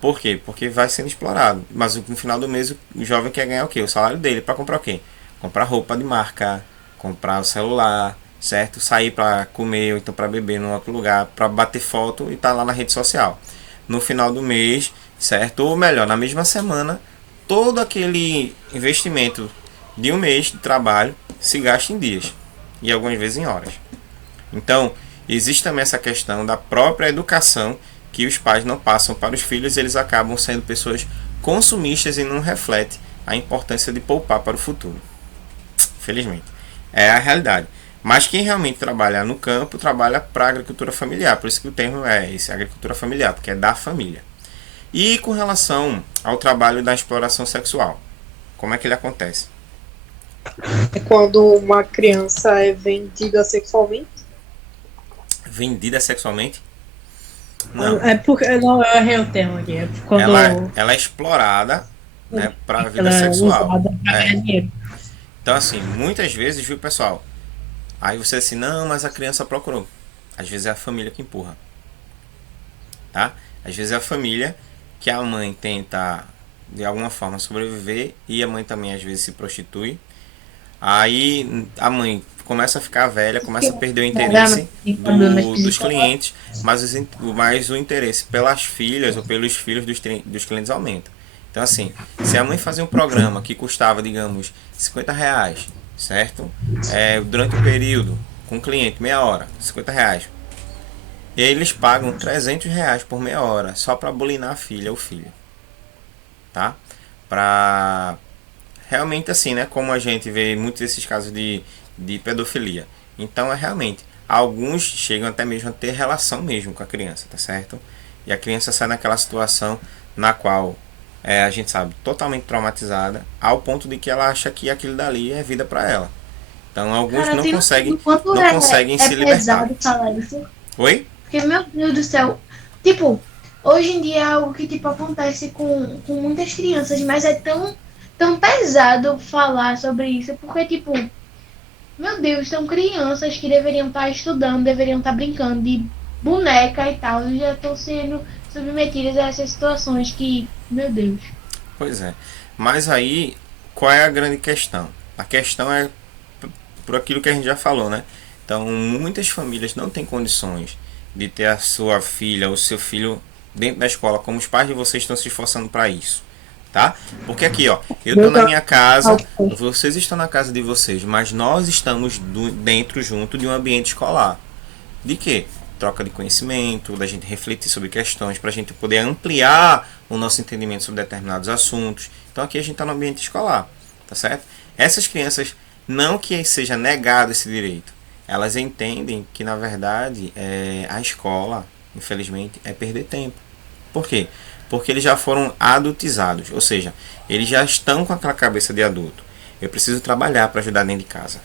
Por quê? Porque vai sendo explorado. Mas no final do mês o jovem quer ganhar o quê? O salário dele. Para comprar o quê? Comprar roupa de marca, comprar o celular, certo? Sair para comer ou então para beber em outro lugar, para bater foto e estar lá na rede social. No final do mês, certo? Ou melhor, na mesma semana, todo aquele investimento de um mês de trabalho se gasta em dias e algumas vezes em horas. Então, existe também essa questão da própria educação que os pais não passam para os filhos, eles acabam sendo pessoas consumistas e não refletem a importância de poupar para o futuro. Felizmente. É a realidade. Mas quem realmente trabalha no campo, trabalha para a agricultura familiar. Por isso que o termo é esse, agricultura familiar, porque é da família. E com relação ao trabalho da exploração sexual, como é que ele acontece? É quando uma criança é vendida sexualmente? Vendida sexualmente? Não. É porque não eu errei o termo aqui. É quando Ela é explorada, né, para a vida ela é sexual. usada pra ganhar dinheiro. Então, assim, muitas vezes, viu, pessoal? Aí você assim, não, mas a criança procurou. Às vezes é a família que empurra. Tá? Às vezes é a família que a mãe tenta, de alguma forma, sobreviver. E a mãe também, às vezes, se prostitui. Aí a mãe começa a ficar velha, começa a perder o interesse dos clientes, mas o interesse pelas filhas ou pelos filhos dos clientes aumenta. Então assim, se a mãe fazia um programa que custava, digamos, R$ 50, certo? Durante o período, com o cliente, meia hora, R$ 50. E aí eles pagam R$ 300 por meia hora, só para bulinar a filha ou filho. Tá? Pra realmente assim, né? Como a gente vê muitos desses casos de pedofilia. Então realmente, alguns chegam até mesmo a ter relação mesmo com a criança, tá certo? E a criança sai naquela situação na qual a gente sabe, totalmente traumatizada, ao ponto de que ela acha que aquilo dali é vida para ela. Então alguns não conseguem se libertar. Pesado falar isso. Oi? Porque, meu Deus do céu, tipo, hoje em dia é algo que tipo, acontece com muitas crianças, mas é tão pesado falar sobre isso, porque tipo, meu Deus, são crianças que deveriam estar estudando, deveriam estar brincando de boneca e tal, e já estão sendo submetidas a essas situações que, meu Deus. Pois é. Mas aí, qual é a grande questão? A questão é por aquilo que a gente já falou, né? Então, muitas famílias não têm condições de ter a sua filha ou seu filho dentro da escola, como os pais de vocês estão se esforçando para isso, tá? Porque aqui, ó, eu estou na minha casa, vocês estão na casa de vocês, mas nós estamos dentro junto de um ambiente escolar. De quê? Troca de conhecimento, da gente refletir sobre questões, para a gente poder ampliar o nosso entendimento sobre determinados assuntos. Então aqui a gente está no ambiente escolar, tá certo? Essas crianças, não que seja negado esse direito, elas entendem que na verdade a escola, infelizmente, é perder tempo. Por quê? Porque eles já foram adultizados, ou seja, eles já estão com aquela cabeça de adulto. Eu preciso trabalhar para ajudar dentro de casa,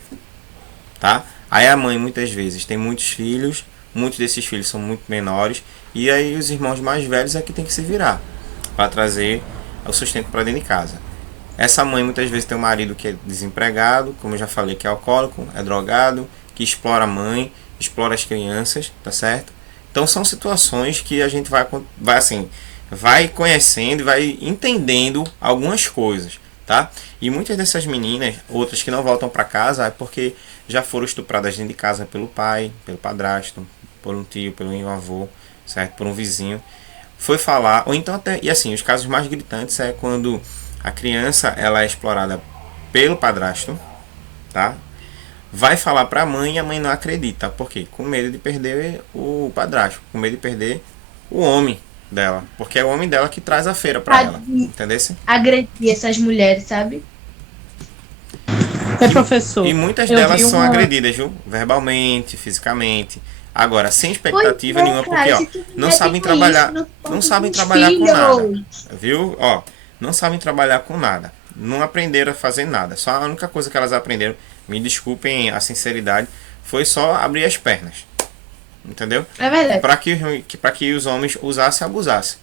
tá? Aí a mãe muitas vezes tem muitos filhos, muitos desses filhos são muito menores, e aí os irmãos mais velhos é que tem que se virar para trazer o sustento para dentro de casa. Essa mãe muitas vezes tem um marido que é desempregado, como eu já falei, que é alcoólico, é drogado, que explora a mãe, explora as crianças, tá certo? Então são situações que a gente vai conhecendo e vai entendendo algumas coisas, tá? E muitas dessas meninas, outras que não voltam para casa, é porque já foram estupradas dentro de casa pelo pai, pelo padrasto, por um tio, pelo avô, certo? Por um vizinho. Foi falar, ou então até, e assim, os casos mais gritantes é quando a criança ela é explorada pelo padrasto, tá? Vai falar para a mãe e a mãe não acredita. Por quê? Com medo de perder o padrasto, com medo de perder o homem dela, porque é o homem dela que traz a feira para ela, entendeu? Agredir essas mulheres, sabe? Professor. E muitas delas são agredidas, viu? Verbalmente, fisicamente. Agora, sem expectativa nenhuma, porque ó, não sabem trabalhar, não sabem trabalhar com nada, viu? Ó, não sabem trabalhar com nada, não aprenderam a fazer nada. Só a única coisa que elas aprenderam, me desculpem a sinceridade, foi só abrir as pernas, entendeu? É verdade. Para que os homens usassem e abusassem.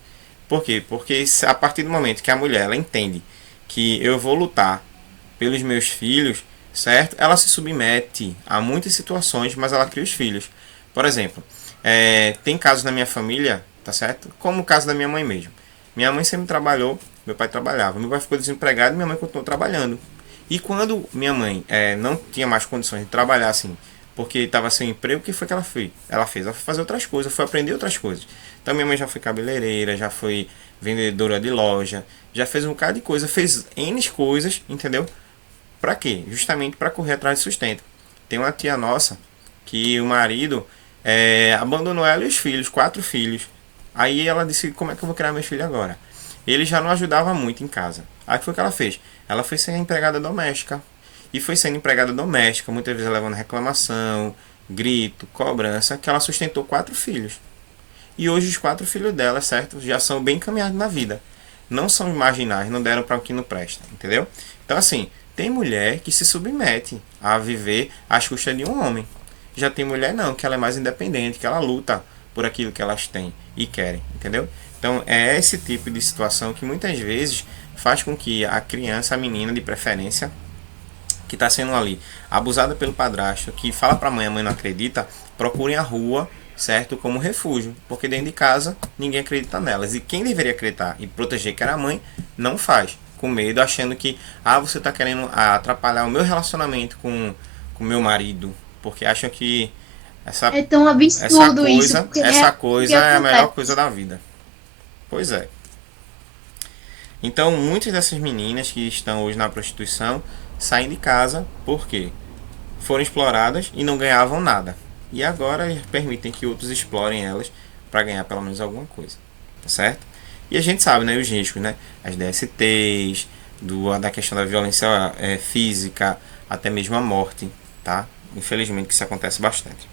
Por quê? Porque a partir do momento que a mulher ela entende que eu vou lutar pelos meus filhos, certo? Ela se submete a muitas situações, mas ela cria os filhos. Por exemplo, tem casos na minha família, tá certo? Como o caso da minha mãe mesmo. Minha mãe sempre trabalhou, meu pai trabalhava. Meu pai ficou desempregado e minha mãe continuou trabalhando. E quando minha mãe não tinha mais condições de trabalhar assim, porque estava sem emprego, o que foi que ela fez? Ela foi fazer outras coisas, foi aprender outras coisas. Então minha mãe já foi cabeleireira, já foi vendedora de loja, já fez um bocado de coisa, fez N coisas, entendeu? Para quê? Justamente para correr atrás de sustento. Tem uma tia nossa que o marido abandonou ela e os filhos, 4 filhos. Aí ela disse, como é que eu vou criar meus filhos agora? Ele já não ajudava muito em casa. Aí o que foi que ela fez? Ela foi ser empregada doméstica. E foi sendo empregada doméstica, muitas vezes levando reclamação, grito, cobrança, que ela sustentou 4 filhos. E hoje os 4 filhos dela, certo? Já são bem encaminhados na vida. Não são marginais, não deram para o que não presta, entendeu? Então assim, tem mulher que se submete a viver às custas de um homem. Já tem mulher não, que ela é mais independente, que ela luta por aquilo que elas têm e querem, entendeu? Então é esse tipo de situação que muitas vezes faz com que a criança, a menina de preferência, que está sendo ali abusada pelo padrasto, que fala para a mãe não acredita, procurem a rua, certo, como refúgio, porque dentro de casa ninguém acredita nelas. E quem deveria acreditar e proteger, que era a mãe, não faz, com medo, achando que você está querendo atrapalhar o meu relacionamento com com meu marido, porque acham que essa, É tão absurdo isso. Porque essa é, coisa que é a melhor acontece. coisa da vida. Pois é. Então, muitas dessas meninas que estão hoje na prostituição saem de casa porque foram exploradas e não ganhavam nada. E agora permitem que outros explorem elas para ganhar pelo menos alguma coisa. Tá certo? E a gente sabe, né, os riscos, né? As DSTs, da questão da violência física, até mesmo a morte, tá? Infelizmente que isso acontece bastante.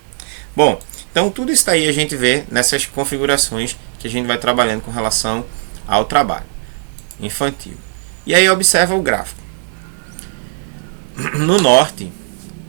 Bom, então tudo isso aí a gente vê nessas configurações que a gente vai trabalhando com relação ao trabalho infantil. E aí observa o gráfico. No norte,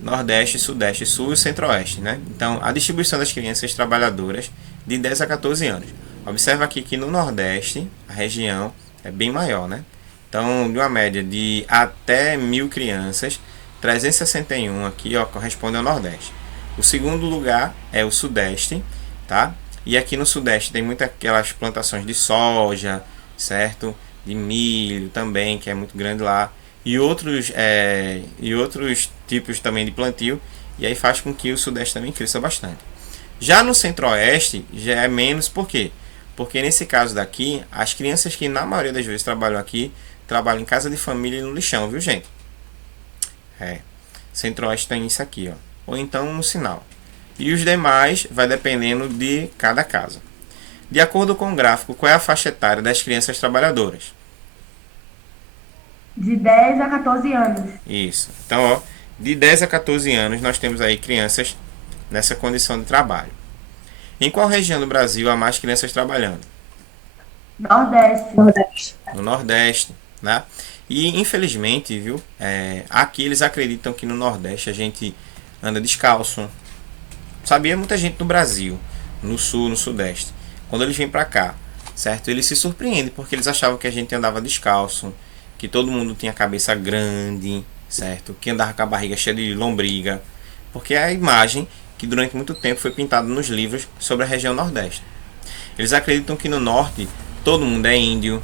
nordeste, sudeste, sul e centro-oeste, né? Então, a distribuição das crianças trabalhadoras de 10 a 14 anos. Observa aqui que no nordeste, a região é bem maior, né? Então, de uma média de até 1.000 crianças, 361 aqui, ó, corresponde ao nordeste. O segundo lugar é o sudeste, tá? E aqui no sudeste tem muitas aquelas plantações de soja, certo? De milho também, que é muito grande lá. E outros tipos também de plantio. E aí faz com que o sudeste também cresça bastante. Já no centro-oeste, já é menos, por quê? Porque nesse caso daqui, as crianças que na maioria das vezes trabalham aqui, trabalham em casa de família e no lixão, viu, gente? Centro-oeste tem isso aqui, ó. Ou então um sinal. E os demais vai dependendo de cada casa. De acordo com o gráfico, qual é a faixa etária das crianças trabalhadoras? De 10 a 14 anos. Isso. Então, ó, de 10 a 14 anos nós temos aí crianças nessa condição de trabalho. Em qual região do Brasil há mais crianças trabalhando? Nordeste. No Nordeste, né? E infelizmente, viu? Aqui eles acreditam que no Nordeste a gente anda descalço. Sabia muita gente no Brasil, no Sul, no Sudeste. Quando eles vêm pra cá, certo? Eles se surpreendem porque eles achavam que a gente andava descalço, que todo mundo tinha a cabeça grande, certo? Que andava com a barriga cheia de lombriga. Porque é a imagem que durante muito tempo foi pintada nos livros sobre a região Nordeste. Eles acreditam que no Norte todo mundo é índio.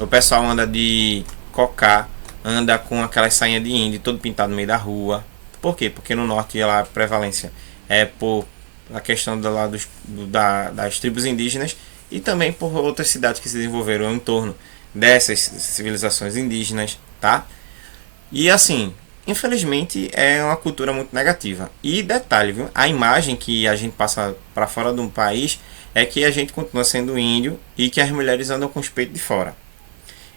O pessoal anda de cocá, anda com aquelas sainhas de índio, todo pintado no meio da rua. Por quê? Porque no Norte lá, a prevalência é por a questão das tribos indígenas e também por outras cidades que se desenvolveram em torno dessas civilizações indígenas, tá? E assim, infelizmente é uma cultura muito negativa. E detalhe, viu? A imagem que a gente passa para fora de um país é que a gente continua sendo índio e que as mulheres andam com os peitos de fora.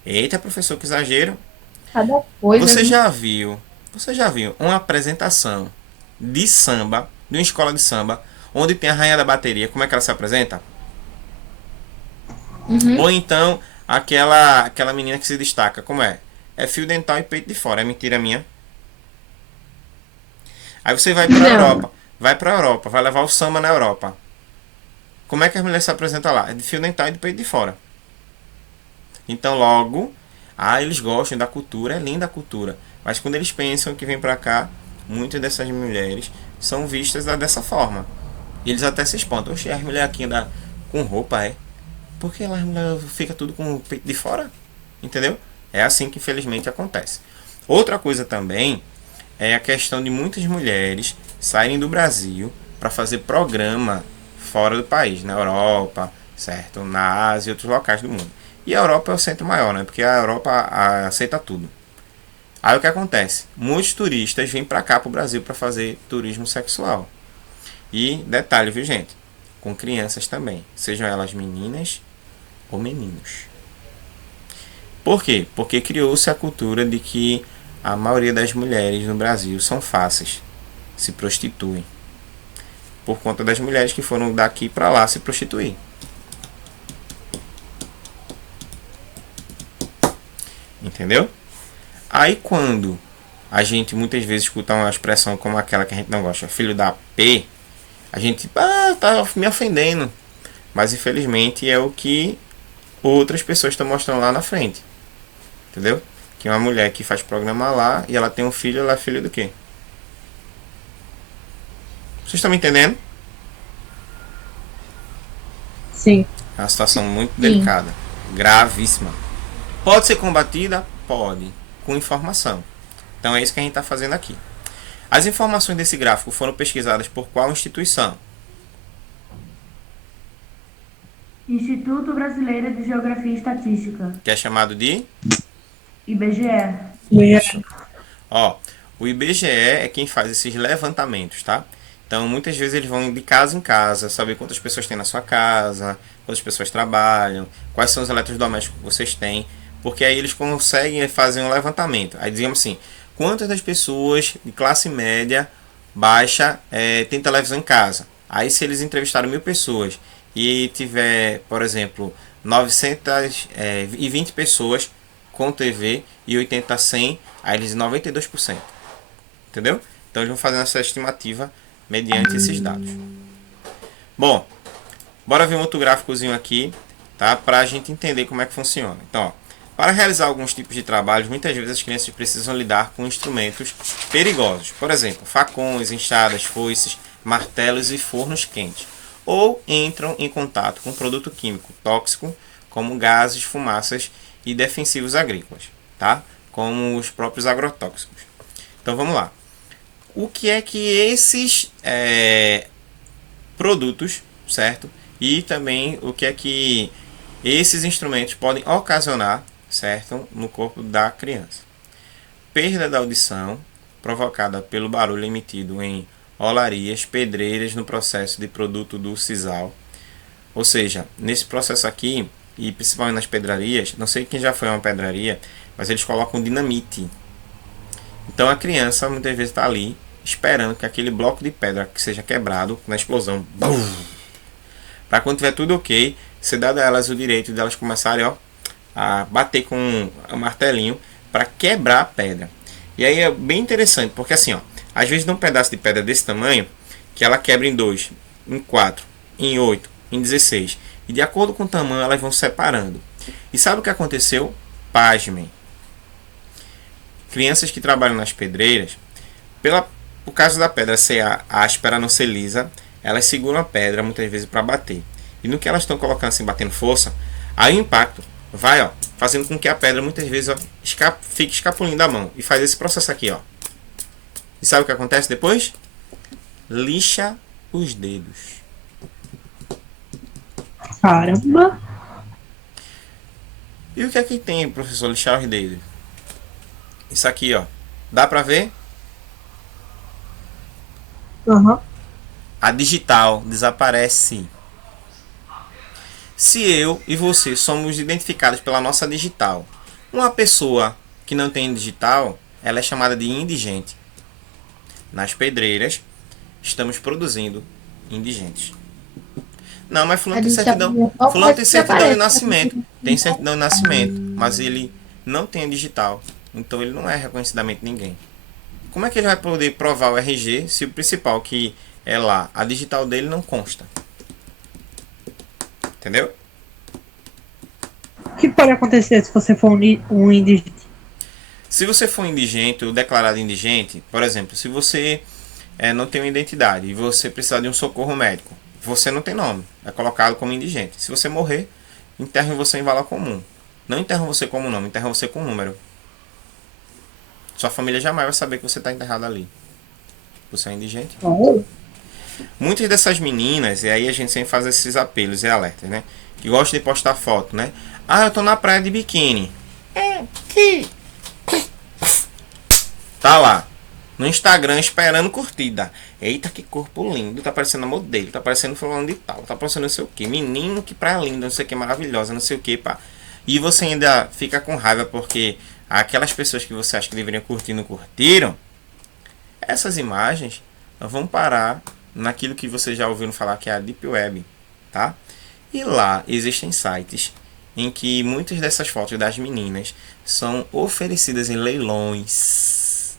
Eita, professor, que exagero. Cada coisa. Você já viu uma apresentação de samba, de uma escola de samba, onde tem a rainha da bateria, como é que ela se apresenta? Uhum. Ou então aquela menina que se destaca, como é? É fio dental e peito de fora, é mentira minha? Aí você vai pra Europa, vai levar o samba na Europa. Como é que as mulheres se apresentam lá? É de fio dental e de peito de fora. Então logo, eles gostam da cultura, é linda a cultura. Mas quando eles pensam que vem pra cá, muitas dessas mulheres são vistas dessa forma. E eles até se espantam. Oxe, as mulheres aqui andam com roupa, é? Porque as mulheres ficam tudo com o peito de fora? Entendeu? É assim que infelizmente acontece. Outra coisa também é a questão de muitas mulheres saírem do Brasil para fazer programa fora do país, na Europa, certo? Na Ásia e outros locais do mundo. E a Europa é o centro maior, né? Porque a Europa aceita tudo. Aí o que acontece? Muitos turistas vêm para cá, para o Brasil, para fazer turismo sexual. E detalhe, viu, gente? Com crianças também. Sejam elas meninas ou meninos. Por quê? Porque criou-se a cultura de que a maioria das mulheres no Brasil são fáceis. Se prostituem. Por conta das mulheres que foram daqui para lá se prostituir. Entendeu? Aí quando a gente muitas vezes escuta uma expressão como aquela que a gente não gosta, filho da P, a gente tá me ofendendo. Mas infelizmente é o que outras pessoas estão mostrando lá na frente. Entendeu? Que uma mulher que faz programa lá e ela tem um filho, ela é filho do quê? Vocês estão me entendendo? Sim. É uma situação muito delicada, gravíssima. Pode ser combatida? Pode, com informação. Então é isso que a gente está fazendo aqui. As informações desse gráfico foram pesquisadas por qual instituição? Instituto Brasileiro de Geografia e Estatística, Que é chamado de... IBGE. Isso. Ó, o IBGE é quem faz esses levantamentos, tá? Então, muitas vezes eles vão de casa em casa, saber quantas pessoas tem na sua casa, quantas pessoas trabalham, quais são os eletrodomésticos que vocês têm, porque aí eles conseguem fazer um levantamento. Aí, digamos assim, quantas das pessoas de classe média, baixa, tem televisão em casa? Aí, se eles entrevistaram 1.000 pessoas e tiver, por exemplo, 920 pessoas com TV e 80 a 100, aí eles 92%. Entendeu? Então eles vão fazendo essa estimativa mediante esses dados. Bom, bora ver um outro gráficozinho aqui, tá? Para a gente entender como é que funciona. Então, ó, para realizar alguns tipos de trabalhos, muitas vezes as crianças precisam lidar com instrumentos perigosos. Por exemplo, facões, enxadas, foices, martelos e fornos quentes. Ou entram em contato com produto químico tóxico, como gases, fumaças e defensivos agrícolas, tá? Como os próprios agrotóxicos. Então vamos lá. O que é que esses produtos, certo? E também o que é que esses instrumentos podem ocasionar, certo? No corpo da criança. Perda da audição, provocada pelo barulho emitido em olarias, pedreiras no processo de produto do sisal. Ou seja, nesse processo aqui, e principalmente nas pedrarias, não sei quem já foi a uma pedraria, mas eles colocam dinamite. Então a criança muitas vezes está ali esperando que aquele bloco de pedra que seja quebrado na explosão, para quando tiver tudo ok, ser dado a elas o direito de elas começarem, ó, a bater com o martelinho para quebrar a pedra. E aí é bem interessante, porque assim, ó, às vezes num pedaço de pedra desse tamanho, que ela quebra em 2, em 4, em 8, em 16, e de acordo com o tamanho elas vão separando. E sabe o que aconteceu? Pasmem. Crianças que trabalham nas pedreiras, por causa da pedra ser áspera, não ser lisa, elas seguram a pedra muitas vezes para bater. E no que elas estão colocando assim, batendo força, aí o impacto vai, ó, fazendo com que a pedra muitas vezes, ó, fique escapulindo da mão. E faz esse processo aqui, ó. E sabe o que acontece depois? Lixa os dedos. Caramba. E o que é que tem, professor, lixar os dedos? Isso aqui, ó. Dá pra ver? Aham. A digital desaparece. Se eu e você somos identificados pela nossa digital, uma pessoa que não tem digital, ela é chamada de indigente. Nas pedreiras, estamos produzindo indigentes. Não, mas fulano tem certidão. Fulano tem certidão de nascimento. Tem certidão de nascimento, mas ele não tem digital. Então ele não é reconhecidamente ninguém. Como é que ele vai poder provar o RG se o principal que é lá, a digital dele não consta? Entendeu? O que pode acontecer se você for um indigente? Se você for indigente ou declarado indigente, por exemplo, se você não tem uma identidade e você precisar de um socorro médico, você não tem nome, é colocado como indigente. Se você morrer, enterram você em vala comum. Não enterram você como nome, enterram você com número. Sua família jamais vai saber que você está enterrado ali. Você é indigente. Muitas dessas meninas, e aí a gente sempre faz esses apelos e alertas, né? Que gostam de postar foto, né? Ah, eu tô na praia de biquíni. Tá lá no Instagram esperando curtida. Eita, que corpo lindo. Tá parecendo a modelo, tá parecendo fulano de tal, tá parecendo não sei o que. Menino, que praia linda, não sei o que, maravilhosa, não sei o que, pá. E você ainda fica com raiva porque aquelas pessoas que você acha que deveriam curtir não curtiram. Essas imagens vão parar naquilo que você já ouviu falar que é a Deep Web, tá? E lá existem sites em que muitas dessas fotos das meninas são oferecidas em leilões.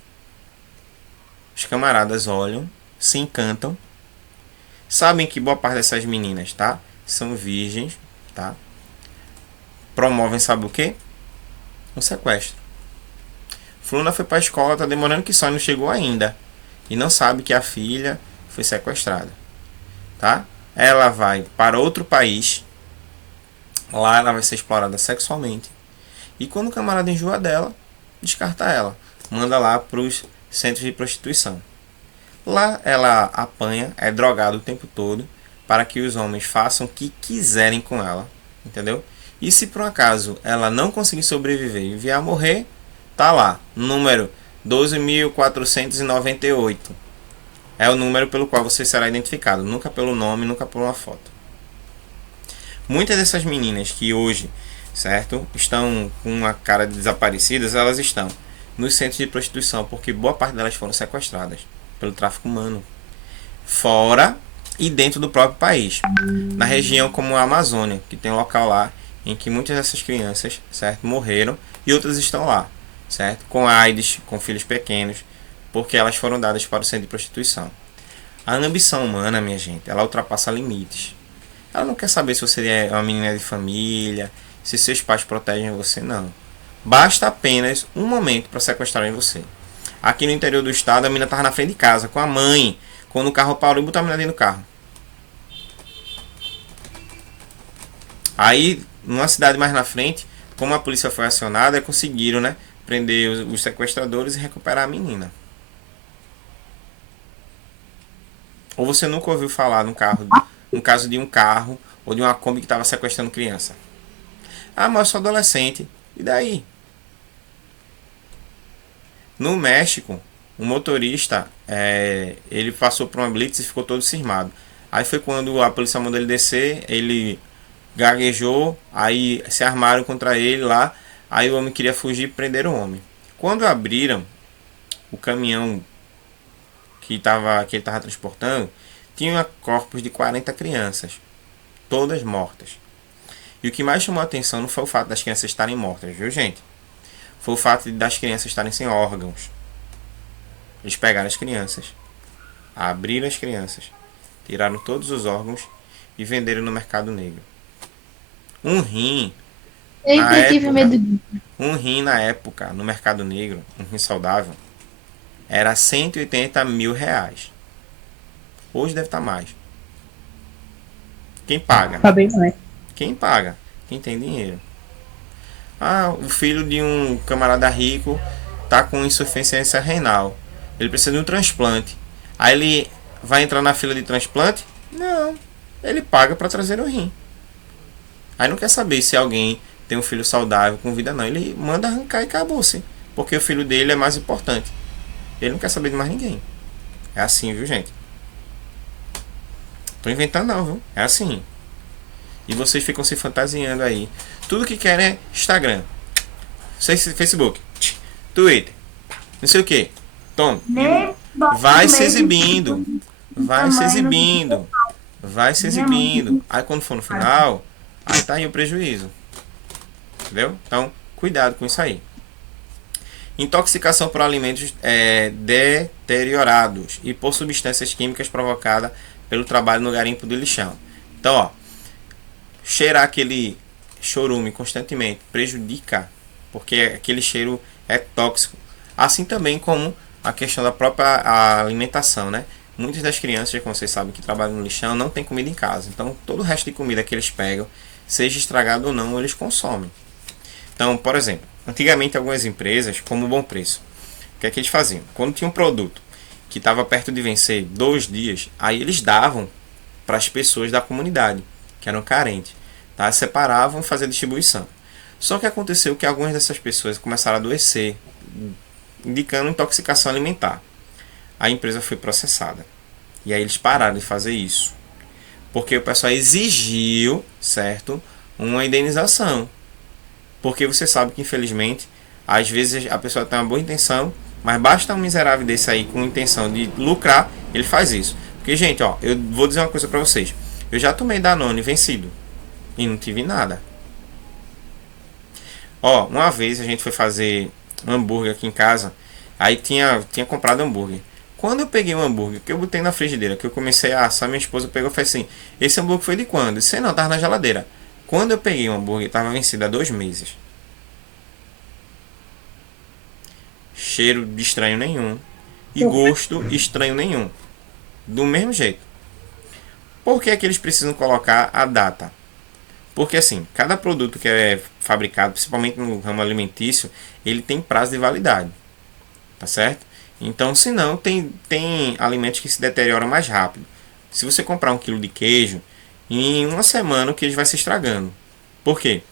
Os camaradas olham, se encantam, sabem que boa parte dessas meninas, tá? São virgens, tá? Promovem, sabe o quê? Um sequestro. Fulana foi para a escola, tá demorando que só, não chegou ainda. E não sabe que a filha foi sequestrada, tá? Ela vai para outro país. Lá ela vai ser explorada sexualmente. E quando o camarada enjoa dela, descarta ela. Manda lá para os centros de prostituição. Lá ela apanha, é drogada o tempo todo, para que os homens façam o que quiserem com ela, entendeu? E se por um acaso ela não conseguir sobreviver e vier a morrer, tá lá, número 12.498. É o número pelo qual você será identificado, nunca pelo nome, nunca por uma foto. Muitas dessas meninas que hoje, certo, estão com uma cara de desaparecidas, elas estão nos centros de prostituição, porque boa parte delas foram sequestradas pelo tráfico humano, fora e dentro do próprio país. Na região como a Amazônia, que tem um local lá em que muitas dessas crianças, certo, morreram, e outras estão lá, certo, com AIDS, com filhos pequenos, porque elas foram dadas para o centro de prostituição. A ambição humana, minha gente, ela ultrapassa limites. Ela não quer saber se você é uma menina de família, se seus pais protegem você, não. Basta apenas um momento para sequestrarem você. Aqui no interior do estado, a menina estava na frente de casa com a mãe, quando o carro parou, e botou a menina dentro do carro. Aí, numa cidade mais na frente, como a polícia foi acionada, conseguiram, né, prender os sequestradores e recuperar a menina. Ou você nunca ouviu falar no caso de um carro ou de uma Kombi que estava sequestrando criança? Ah, mas eu sou adolescente. E daí? No México, um motorista, ele passou por uma blitz e ficou todo cismado. Aí foi quando a polícia mandou ele descer, ele gaguejou, aí se armaram contra ele lá, aí o homem queria fugir e prenderam o homem. Quando abriram o caminhão que ele estava transportando, tinha corpos de 40 crianças, todas mortas. E o que mais chamou a atenção não foi o fato das crianças estarem mortas, viu, gente? Foi o fato das crianças estarem sem órgãos. Eles pegaram as crianças, abriram as crianças, tiraram todos os órgãos e venderam no mercado negro. Um rim, na época, no mercado negro, um rim saudável, era 180 mil reais. Hoje deve estar mais. Quem paga? Tá bem mais. Quem paga? Quem tem dinheiro. Ah, o filho de um camarada rico tá com insuficiência renal. Ele precisa de um transplante. Aí ele vai entrar na fila de transplante? Não. Ele paga para trazer o rim. Aí não quer saber se alguém tem um filho saudável com vida, não. Ele manda arrancar e acabou-se. Porque o filho dele é mais importante. Ele não quer saber de mais ninguém. É assim, viu, gente? Tô inventando não, viu? É assim. E vocês ficam se fantasiando aí. Tudo que querem é Instagram, Facebook, Twitter, não sei o que. Tom, vai se exibindo. Vai se exibindo. Vai se exibindo. Aí quando for no final, aí tá aí o prejuízo. Entendeu? Então, cuidado com isso aí. Intoxicação por alimentos deteriorados e por substâncias químicas provocadas pelo trabalho no garimpo do lixão. Então, ó, cheirar aquele chorume constantemente prejudica, porque aquele cheiro é tóxico. Assim também como a questão da própria alimentação, né? Muitas das crianças, como vocês sabem, que trabalham no lixão, não tem comida em casa. Então, todo o resto de comida que eles pegam, seja estragado ou não, eles consomem. Então, por exemplo, antigamente algumas empresas, como o Bom Preço, o que é que eles faziam? Quando tinha um produto que estava perto de vencer 2 dias, aí eles davam para as pessoas da comunidade, que eram carentes. Tá? Separavam e faziam distribuição. Só que aconteceu que algumas dessas pessoas começaram a adoecer, indicando intoxicação alimentar. A empresa foi processada. E aí eles pararam de fazer isso. Porque o pessoal exigiu, certo, uma indenização. Porque você sabe que, infelizmente, às vezes a pessoa tem uma boa intenção, mas basta um miserável desse aí com intenção de lucrar, ele faz isso. Porque, gente, ó, eu vou dizer uma coisa pra vocês. Eu já tomei Danone vencido e não tive nada. Ó, uma vez a gente foi fazer um hambúrguer aqui em casa. Aí tinha comprado hambúrguer. Quando eu peguei o hambúrguer, que eu botei na frigideira, que eu comecei a assar, minha esposa pegou e falou assim: esse hambúrguer foi de quando? Eu disse: não, tava na geladeira. Quando eu peguei o hambúrguer, tava vencido há 2 meses. Cheiro de estranho nenhum. E gosto estranho nenhum. Do mesmo jeito. Por que é que eles precisam colocar a data? Porque assim, cada produto que é fabricado, principalmente no ramo alimentício, ele tem prazo de validade. Tá certo? Então, se não, tem alimentos que se deterioram mais rápido. Se você comprar 1 quilo de queijo, em uma semana o queijo vai se estragando. Por quê?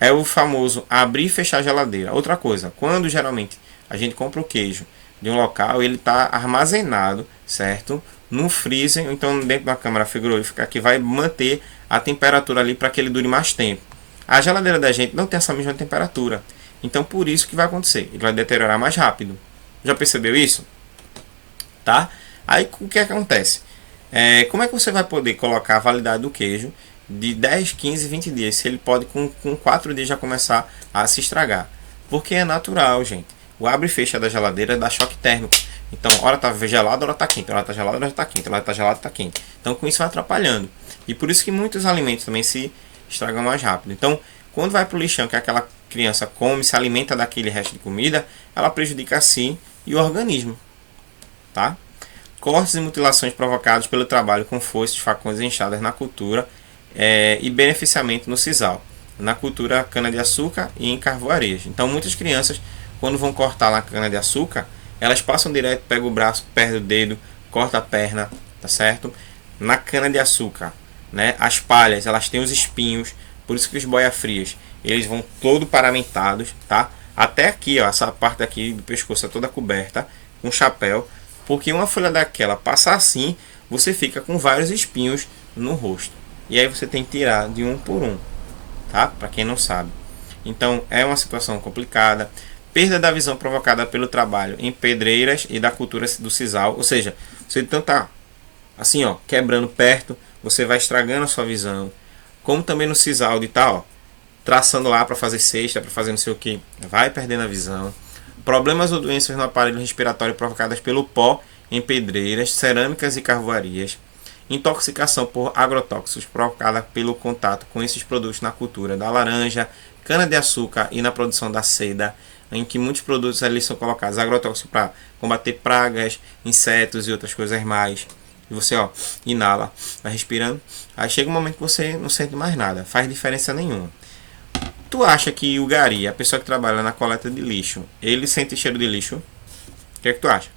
É o famoso abrir e fechar a geladeira. Outra coisa, quando geralmente a gente compra o queijo de um local, ele está armazenado, certo? No freezer, ou então dentro da câmara frigorífica, que vai manter a temperatura ali para que ele dure mais tempo. A geladeira da gente não tem essa mesma temperatura. Então, por isso que vai acontecer. Ele vai deteriorar mais rápido. Já percebeu isso? Tá? Aí, o que acontece? Como é que você vai poder colocar a validade do queijo de 10, 15, 20 dias, se ele pode com 4 dias já começar a se estragar? Porque é natural, gente. O abre e fecha da geladeira dá choque térmico. Então, hora tá gelado, hora tá quente, hora tá gelado, hora tá quente, hora tá gelado, tá quente. Então, com isso vai atrapalhando. E por isso que muitos alimentos também se estragam mais rápido. Então, quando vai pro lixão, que aquela criança come, se alimenta daquele resto de comida, ela prejudica a si e o organismo, tá? Cortes e mutilações provocados pelo trabalho com foices, facões e enxadas na cultura e beneficiamento no sisal, na cultura cana-de-açúcar e em carvoarias. Então, muitas crianças, quando vão cortar na cana-de-açúcar, elas passam direto, pegam o braço, perdem o dedo, corta a perna, tá certo? Na cana-de-açúcar, né? As palhas, elas têm os espinhos, por isso que os boia-frias, eles vão todo paramentados, tá? Até aqui, ó, essa parte aqui do pescoço é toda coberta com chapéu, porque uma folha daquela passar assim, você fica com vários espinhos no rosto. E aí você tem que tirar de um por um, tá? Para quem não sabe. Então é uma situação complicada. Perda da visão provocada pelo trabalho em pedreiras e da cultura do sisal, ou seja, você então tá assim, ó, quebrando perto, você vai estragando a sua visão. Como também no sisal de tal, traçando lá para fazer cesta, para fazer não sei o que, vai perdendo a visão. Problemas ou doenças no aparelho respiratório provocadas pelo pó em pedreiras, cerâmicas e carvoarias. Intoxicação por agrotóxicos provocada pelo contato com esses produtos na cultura da laranja, cana-de-açúcar e na produção da seda, em que muitos produtos ali são colocados agrotóxicos para combater pragas, insetos e outras coisas mais. E você, ó, inala, vai respirando. Aí chega um momento que você não sente mais nada, faz diferença nenhuma. Tu acha que o gari, a pessoa que trabalha na coleta de lixo, ele sente cheiro de lixo? O que é que tu acha?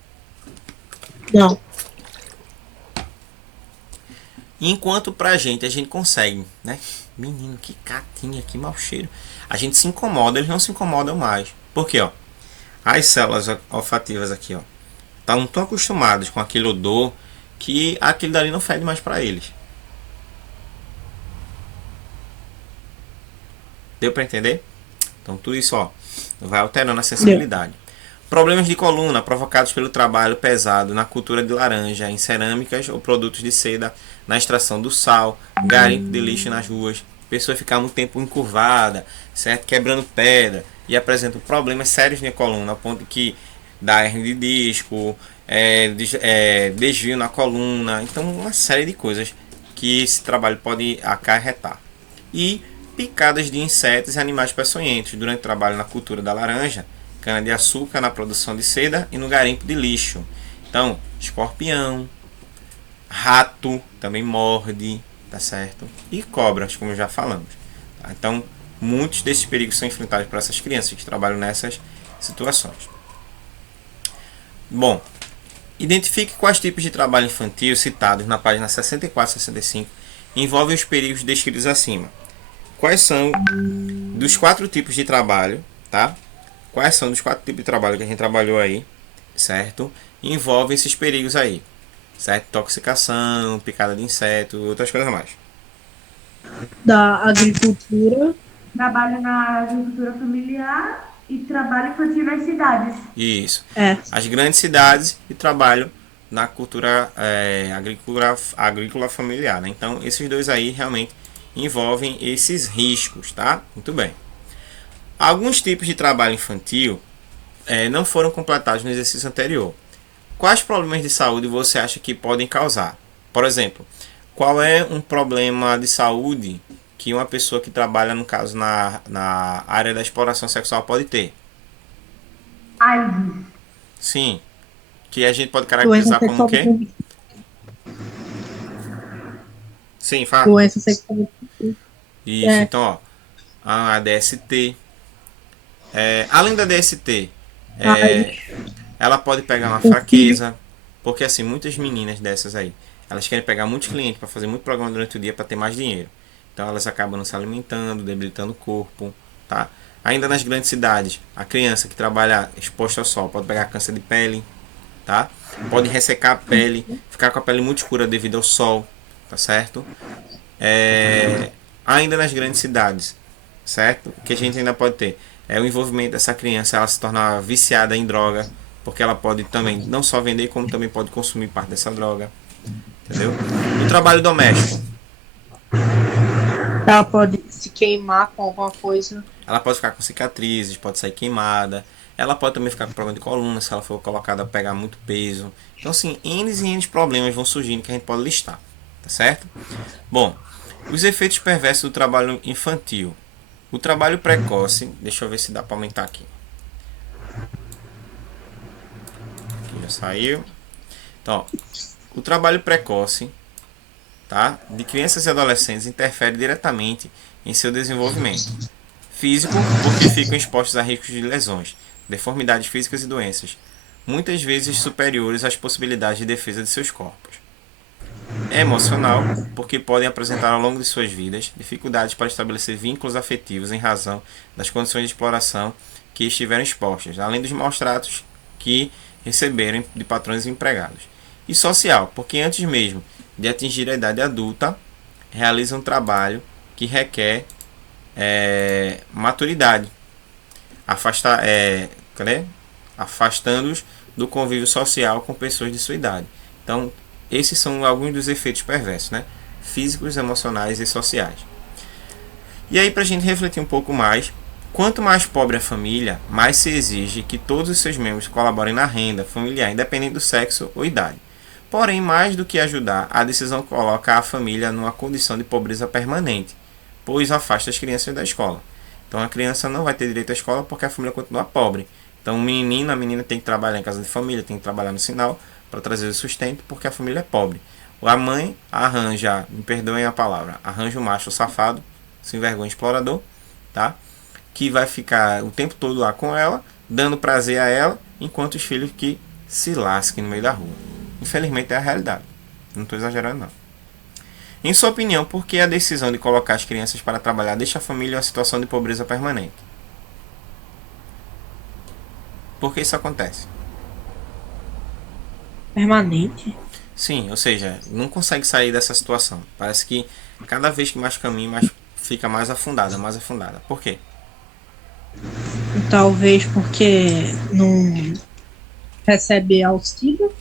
Não. Enquanto pra gente, a gente consegue, né? Menino, que catinha, que mau cheiro. A gente se incomoda, eles não se incomodam mais. Por quê, ó? As células olfativas aqui, ó, estão tão acostumadas com aquele odor que aquele dali não fede mais pra eles. Deu para entender? Então tudo isso, ó, vai alterando a sensibilidade. Problemas de coluna provocados pelo trabalho pesado na cultura de laranja, em cerâmicas ou produtos de seda, na extração do sal, garimpo de lixo nas ruas, pessoa ficar muito tempo encurvada, certo? Quebrando pedra e apresentam problemas sérios na coluna, a ponto que dá hernia de disco, desvio na coluna, então uma série de coisas que esse trabalho pode acarretar. E picadas de insetos e animais peçonhentos durante o trabalho na cultura da laranja, cana-de-açúcar, na produção de seda e no garimpo de lixo. Então, escorpião, rato também morde, tá certo? E cobras, como já falamos. Tá? Então, muitos desses perigos são enfrentados por essas crianças que trabalham nessas situações. Bom, identifique quais tipos de trabalho infantil citados na página 64 e 65 envolvem os perigos descritos acima. Quais são dos 4 tipos de trabalho, tá? Quais são dos 4 tipos de trabalho que a gente trabalhou aí, certo? Envolvem esses perigos aí, certo? Intoxicação, picada de inseto, outras coisas mais. Da agricultura. Trabalho na agricultura familiar e trabalho infantil nas cidades. Isso. É. As grandes cidades e trabalho na cultura agrícola familiar, né? Então, esses dois aí realmente envolvem esses riscos, tá? Muito bem. Alguns tipos de trabalho infantil não foram completados no exercício anterior. Quais problemas de saúde você acha que podem causar? Por exemplo, qual é um problema de saúde que uma pessoa que trabalha, no caso, na área da exploração sexual pode ter? AIDS. Sim. Que a gente pode caracterizar como o quê? Sim, fala. Doença sexual. Isso, então, ó, a DST. Além da DST, Ela pode pegar uma fraqueza, porque assim, muitas meninas dessas aí, elas querem pegar muitos clientes para fazer muito programa durante o dia para ter mais dinheiro. Então elas acabam não se alimentando, debilitando o corpo, tá? Ainda nas grandes cidades, a criança que trabalha exposta ao sol pode pegar câncer de pele, tá? Pode ressecar a pele, ficar com a pele muito escura devido ao sol, tá certo? Ainda nas grandes cidades, certo? O que a gente ainda pode ter é o envolvimento dessa criança, ela se tornar viciada em droga, porque ela pode também não só vender, como também pode consumir parte dessa droga, entendeu? O trabalho doméstico, Ela pode se queimar com alguma coisa. ela pode ficar com cicatrizes, pode sair queimada, ela pode também ficar com problema de coluna se ela for colocada a pegar muito peso. Então, assim, N e N problemas vão surgindo que a gente pode listar, tá certo? Bom, os efeitos perversos do trabalho infantil. O trabalho precoce, deixa eu ver se dá para aumentar aqui. Aqui já saiu. Então, ó, o trabalho precoce, tá, de crianças e adolescentes interfere diretamente em seu desenvolvimento físico, porque ficam expostos a riscos de lesões, deformidades físicas e doenças, muitas vezes superiores às possibilidades de defesa de seus corpos. É emocional, porque podem apresentar ao longo de suas vidas dificuldades para estabelecer vínculos afetivos em razão das condições de exploração que estiveram expostas, além dos maus tratos que receberam de patrões e empregados. E social, porque antes mesmo de atingir a idade adulta, realizam um trabalho que requer maturidade, afastando-os do convívio social com pessoas de sua idade. Então, esses são alguns dos efeitos perversos, né? Físicos, emocionais e sociais. E aí, para a gente refletir um pouco mais, quanto mais pobre a família, mais se exige que todos os seus membros colaborem na renda familiar, independente do sexo ou idade. Porém, mais do que ajudar, a decisão coloca a família numa condição de pobreza permanente, pois afasta as crianças da escola. Então a criança não vai ter direito à escola porque a família continua pobre. Então o menino, a menina tem que trabalhar em casa de família, tem que trabalhar no sinal para trazer o sustento porque a família é pobre. A mãe arranja, me perdoem a palavra, arranja um macho safado, sem vergonha, explorador, tá? Que vai ficar o tempo todo lá com ela, dando prazer a ela, enquanto os filhos que se lasquem no meio da rua. Infelizmente é a realidade. Não estou exagerando não. Em sua opinião, por que a decisão de colocar as crianças para trabalhar deixa a família em uma situação de pobreza permanente? Por que isso acontece? Permanente? Sim, ou seja, não consegue sair dessa situação. Parece que cada vez que mais caminha, mais fica mais afundada, mais afundada. Por quê? Talvez porque não recebe auxílio.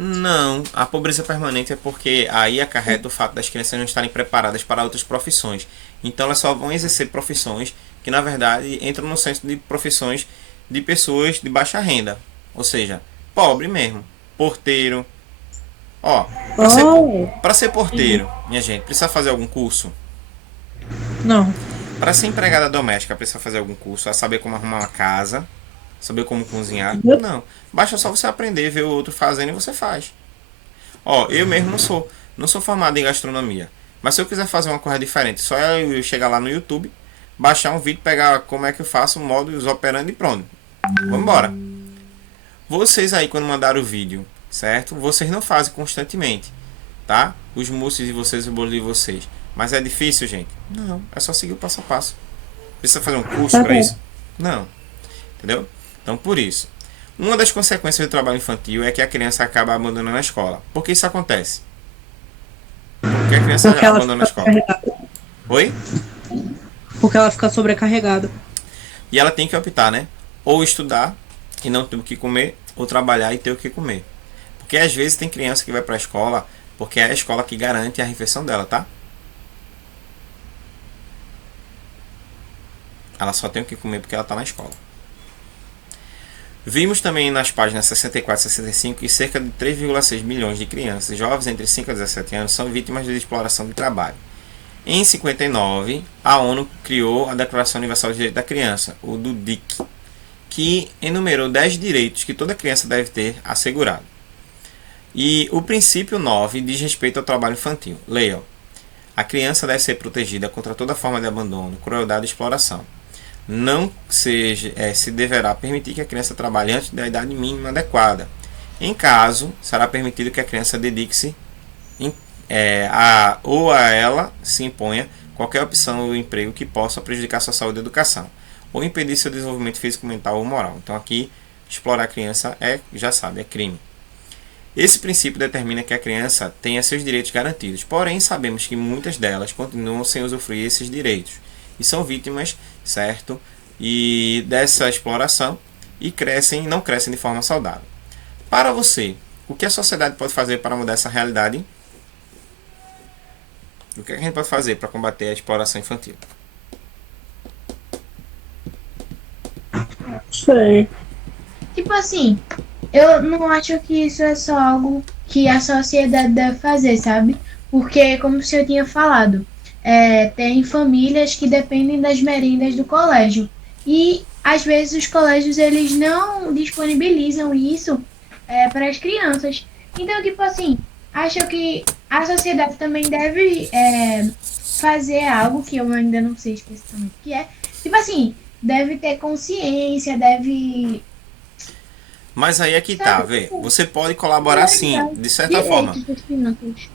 Não, a pobreza permanente é porque aí acarreta o fato das crianças não estarem preparadas para outras profissões. Então elas só vão exercer profissões que na verdade entram no centro de profissões de pessoas de baixa renda. Ou seja, pobre mesmo. Porteiro. Ó, para ser porteiro, minha gente, precisa fazer algum curso? Não. Para ser empregada doméstica, precisa fazer algum curso? A saber como arrumar uma casa? Saber como cozinhar? Não. Basta só você aprender, ver o outro fazendo e você faz. Ó, eu mesmo não sou formado em gastronomia. Mas se eu quiser fazer uma coisa diferente, só eu chegar lá no YouTube, baixar um vídeo, pegar como é que eu faço, o modus operandi e pronto. Vamos embora. Vocês aí, quando mandaram o vídeo, certo? Vocês não fazem constantemente, tá? Os mousses de vocês, o bolo de vocês. Mas é difícil, gente? Não. É só seguir o passo a passo. Precisa fazer um curso para isso? Não. Entendeu? Então, por isso, uma das consequências do trabalho infantil é que a criança acaba abandonando a escola. Por que isso acontece? Por que a criança abandona a escola? Oi? Porque ela fica sobrecarregada. E ela tem que optar, né? Ou estudar e não ter o que comer, ou trabalhar e ter o que comer. Porque às vezes tem criança que vai para a escola porque é a escola que garante a refeição dela, tá? Ela só tem o que comer porque ela está na escola. Vimos também nas páginas 64 e 65 que cerca de 3,6 milhões de crianças jovens entre 5 a 17 anos são vítimas de exploração de trabalho. Em 59, a ONU criou a Declaração Universal de Direitos da Criança, o DIC, que enumerou 10 direitos que toda criança deve ter assegurado. E o princípio 9 diz respeito ao trabalho infantil. Leia: a criança deve ser protegida contra toda forma de abandono, crueldade e exploração. não se deverá permitir que a criança trabalhe antes da idade mínima adequada. Em caso, será permitido que a criança dedique-se ou a ela se imponha qualquer opção ou emprego que possa prejudicar sua saúde e educação, ou impedir seu desenvolvimento físico, mental ou moral. Então aqui, explorar a criança já sabe, é crime. Esse princípio determina que a criança tenha seus direitos garantidos, porém sabemos que muitas delas continuam sem usufruir esses direitos e são vítimas, certo? E dessa exploração e não crescem de forma saudável. Para você, o que a sociedade pode fazer para mudar essa realidade? O que a gente pode fazer para combater a exploração infantil? Sei. Tipo assim, eu não acho que isso é só algo que a sociedade deve fazer, sabe? Porque, como você tinha falado, tem famílias que dependem das merendas do colégio. E, às vezes, os colégios eles não disponibilizam isso para as crianças. Então, tipo assim, acho que a sociedade também deve fazer algo que eu ainda não sei especificamente o que é. Tipo assim, deve ter consciência, deve... Mas aí é que tá, vê. Você pode colaborar sim, de certa forma.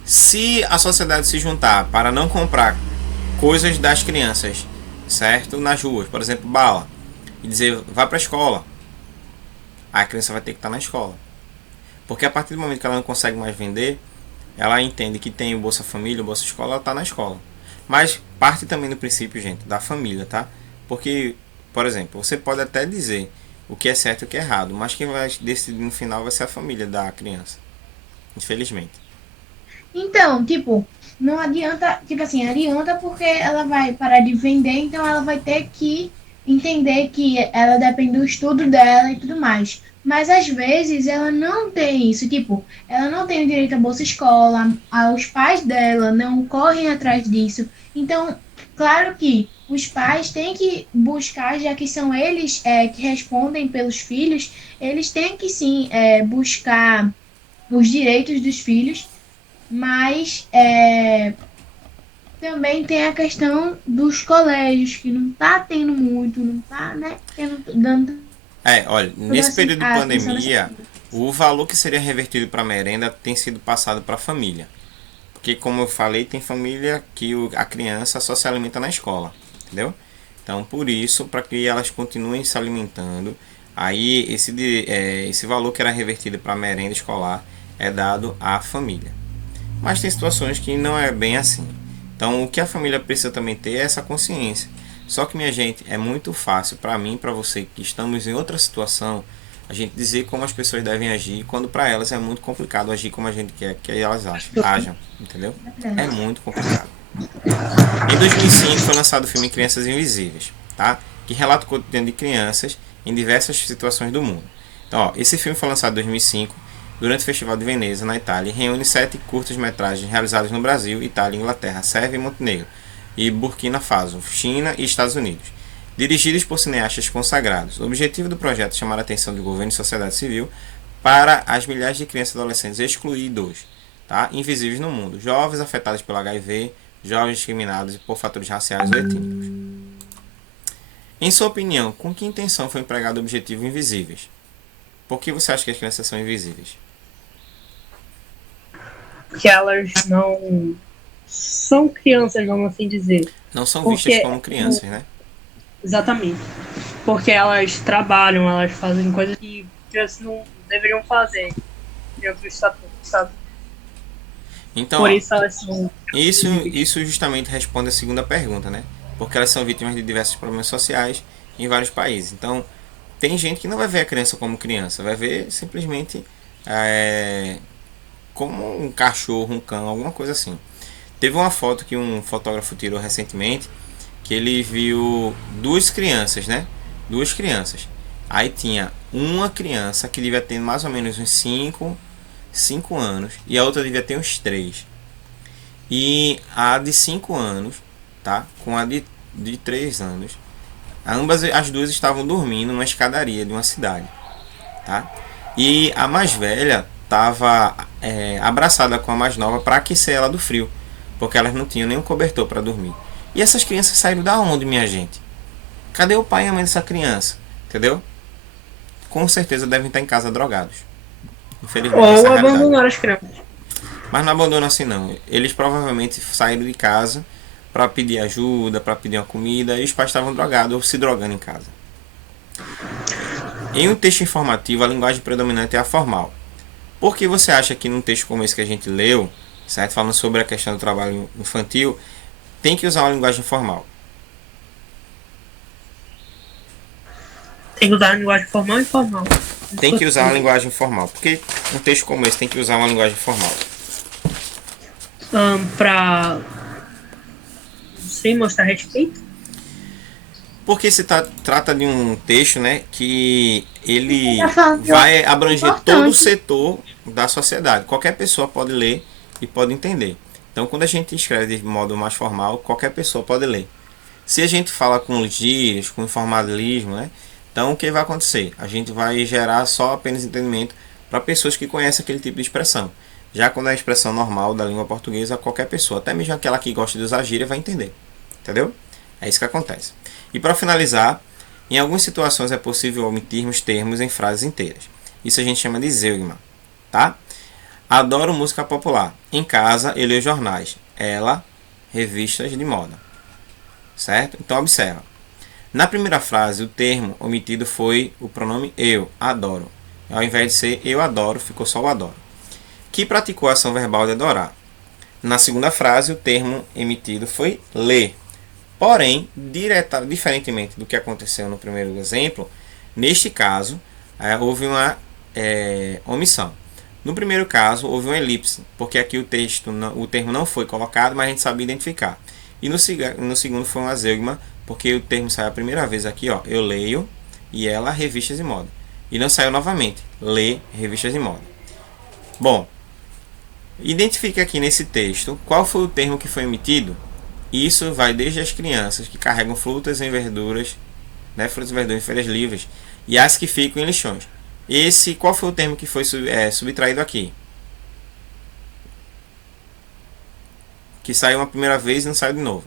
Se a sociedade se juntar para não comprar coisas das crianças, certo? Nas ruas, por exemplo, bala, e dizer, vá para a escola, a criança vai ter que estar na escola. Porque a partir do momento que ela não consegue mais vender, ela entende que tem o Bolsa Família, o Bolsa Escola, ela está na escola. Mas parte também do princípio, gente, da família, tá? Porque, por exemplo, você pode até dizer o que é certo e o que é errado, mas quem vai decidir no final vai ser a família da criança. Infelizmente. Então, tipo, não adianta, tipo assim, adianta porque ela vai parar de vender, então ela vai ter que entender que ela depende do estudo dela e tudo mais. Mas às vezes ela não tem isso, tipo, ela não tem o direito à bolsa escola, os pais dela não correm atrás disso. Então, claro que os pais têm que buscar, já que são eles que respondem pelos filhos, eles têm que sim buscar os direitos dos filhos, mas também tem a questão dos colégios, que não tá tendo muito, não tá, né, dando... Olha, nesse período de pandemia, o valor que seria revertido para a merenda tem sido passado para a família. Porque, como eu falei, tem família que a criança só se alimenta na escola, entendeu? Então, por isso, para que elas continuem se alimentando, aí esse valor que era revertido para a merenda escolar é dado à família. Mas tem situações que não é bem assim. Então, o que a família precisa também ter é essa consciência. Só que, minha gente, é muito fácil para mim e para você que estamos em outra situação, a gente dizer como as pessoas devem agir, quando para elas é muito complicado agir como a gente quer que elas ajam, entendeu? É muito complicado. Em 2005 foi lançado o filme Crianças Invisíveis, tá? Que relata o cotidiano de crianças em diversas situações do mundo. Então, esse filme foi lançado em 2005, durante o Festival de Veneza, na Itália, e reúne 7 curtas-metragens realizados no Brasil, Itália, Inglaterra, Sérvia e Montenegro, e Burkina Faso, China e Estados Unidos, dirigidos por cineastas consagrados. O objetivo do projeto é chamar a atenção do governo e sociedade civil para as milhares de crianças e adolescentes excluídos, tá? Invisíveis no mundo, jovens afetados pelo HIV, jovens discriminados por fatores raciais ou étnicos. Em sua opinião, com que intenção foi empregado o objetivo invisíveis? Por que você acha que as crianças são invisíveis? Que elas não são crianças, vamos assim dizer. Não são vistas como crianças, né? Exatamente. Porque elas trabalham, elas fazem coisas que crianças não deveriam fazer dentro do estatuto, sabe? Então, por isso elas são... Isso justamente responde a segunda pergunta, né? Porque elas são vítimas de diversos problemas sociais em vários países. Então, tem gente que não vai ver a criança como criança, vai ver simplesmente como um cachorro, um cão, alguma coisa assim. Teve uma foto que um fotógrafo tirou recentemente, que ele viu duas crianças, né? Duas crianças. Aí tinha uma criança que devia ter mais ou menos uns 5 anos e a outra devia ter uns 3. E a de 5 anos, tá? Com a de 3 anos, as duas estavam dormindo numa escadaria de uma cidade, tá? E a mais velha estava abraçada com a mais nova para aquecer ela do frio, porque elas não tinham nenhum cobertor para dormir. E essas crianças saíram da onde, minha gente? Cadê o pai e a mãe dessa criança? Entendeu? Com certeza devem estar em casa drogados. Infelizmente, essa é Ou a realidade. abandonar as crianças. Mas não abandonam assim não. Eles provavelmente saíram de casa para pedir ajuda, para pedir uma comida, e os pais estavam drogados ou se drogando em casa. Em um texto informativo, a linguagem predominante é a formal. Por que você acha que num texto como esse que a gente leu, certo? Falando sobre a questão do trabalho infantil, tem que usar uma linguagem formal? Tem que usar a linguagem formal e informal. Tem que usar uma linguagem formal. Por que um texto como esse tem que usar uma linguagem formal? Pra sem mostrar respeito. Porque se trata de um texto, né, que ele Tá falando vai abranger importante. todo o setor da sociedade. Qualquer pessoa pode ler e pode entender. Então, quando a gente escreve de modo mais formal, qualquer pessoa pode ler. Se a gente fala com os gírias, com informalismo, né, então o que vai acontecer? A gente vai gerar só apenas entendimento para pessoas que conhecem aquele tipo de expressão. Já quando é a expressão normal da língua portuguesa, qualquer pessoa, até mesmo aquela que gosta de usar gíria, vai entender. Entendeu? É isso que acontece. E para finalizar, em algumas situações é possível omitirmos termos em frases inteiras. Isso a gente chama de zeugma, tá? Adoro música popular. Em casa eu leio jornais. Ela, revistas de moda. Certo? Então observa. Na primeira frase, o termo omitido foi o pronome eu, adoro. Ao invés de ser eu adoro, ficou só o adoro. Que praticou a ação verbal de adorar. Na segunda frase, o termo emitido foi ler. Porém, diferentemente do que aconteceu no primeiro exemplo, neste caso, houve uma omissão. No primeiro caso, houve uma elipse, porque aqui o termo não foi colocado, mas a gente sabia identificar. E no segundo foi uma zeugma, porque o termo saiu a primeira vez aqui, ó, eu leio, e ela, revistas de moda. E não saiu novamente, lê, revistas de moda. Bom, identifique aqui nesse texto qual foi o termo que foi emitido. Isso vai desde as crianças que carregam frutas e verduras, né, frutas e verduras em feiras livres, e as que ficam em lixões. Qual foi o termo que foi subtraído aqui? Que saiu uma primeira vez e não saiu de novo.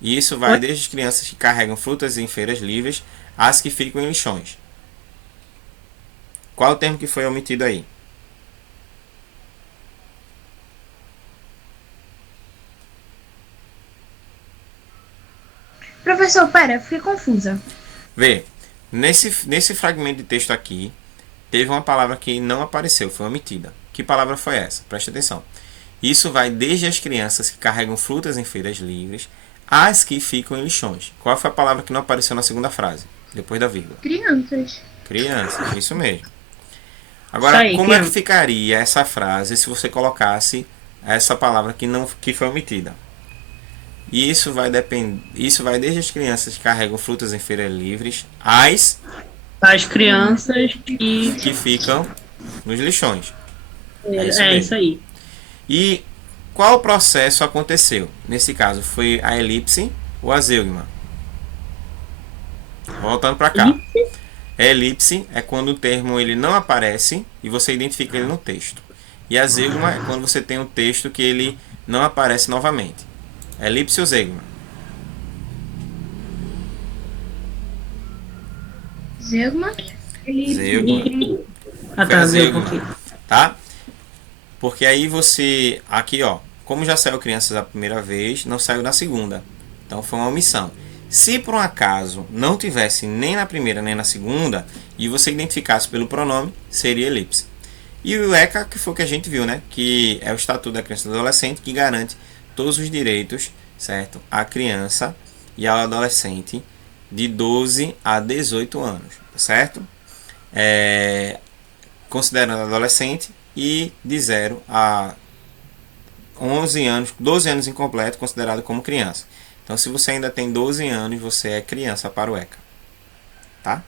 E isso vai desde as crianças que carregam frutas em feiras livres, às que ficam em lixões. Qual o termo que foi omitido aí? Professor, pera, fiquei confusa. Vê, nesse fragmento de texto aqui, teve uma palavra que não apareceu, foi omitida. Que palavra foi essa? Preste atenção. Isso vai desde as crianças que carregam frutas em feiras livres, às que ficam em lixões. Qual foi a palavra que não apareceu na segunda frase, depois da vírgula? Crianças. Crianças, isso mesmo. Agora, Isso aí, como é que criança. ficaria essa frase se você colocasse essa palavra que foi omitida? E isso vai desde as crianças que carregam frutas em feiras livres, às As crianças e. que ficam nos lixões. É isso mesmo. isso aí. E qual processo aconteceu? Nesse caso, foi a elipse ou a zeugma? Voltando para cá. A elipse é quando o termo ele não aparece e você identifica ele no texto. E a zeugma é quando você tem um texto que ele não aparece novamente. Elipse ou zeugma? Zeugma. Zeugma. Ah, Foi a tá, zeugma, tá? Porque aí você, aqui ó, como já saiu crianças a primeira vez, não saiu na segunda. Então foi uma omissão. Se por um acaso não tivesse nem na primeira nem na segunda, e você identificasse pelo pronome, seria elipse. E o ECA, que foi o que a gente viu, né? Que é o Estatuto da Criança e do Adolescente, que garante todos os direitos, certo? À criança e ao adolescente de 12 a 18 anos, certo? Considerando adolescente, e de 0 a 11 anos, 12 anos incompleto, considerado como criança. Então, se você ainda tem 12 anos, você é criança para o ECA. Tá?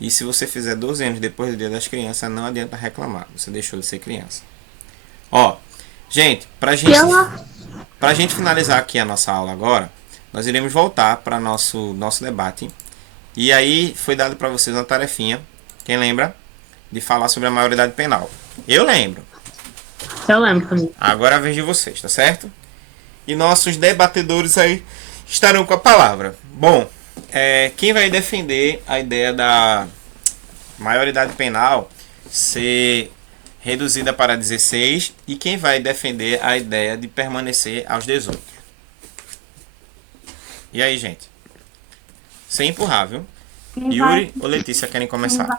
E se você fizer 12 anos depois do Dia das Crianças, não adianta reclamar. Você deixou de ser criança. Ó, gente, pra gente finalizar aqui a nossa aula agora, nós iremos voltar para nosso debate. E aí foi dado para vocês uma tarefinha. Quem lembra? De falar sobre a maioridade penal. Eu lembro. Eu lembro também. Agora é a vez de vocês, tá certo? E nossos debatedores aí estarão com a palavra. Bom, quem vai defender a ideia da maioridade penal ser reduzida para 16 e quem vai defender a ideia de permanecer aos 18? E aí, gente? Sem empurrar, viu? Yuri ou Letícia querem começar?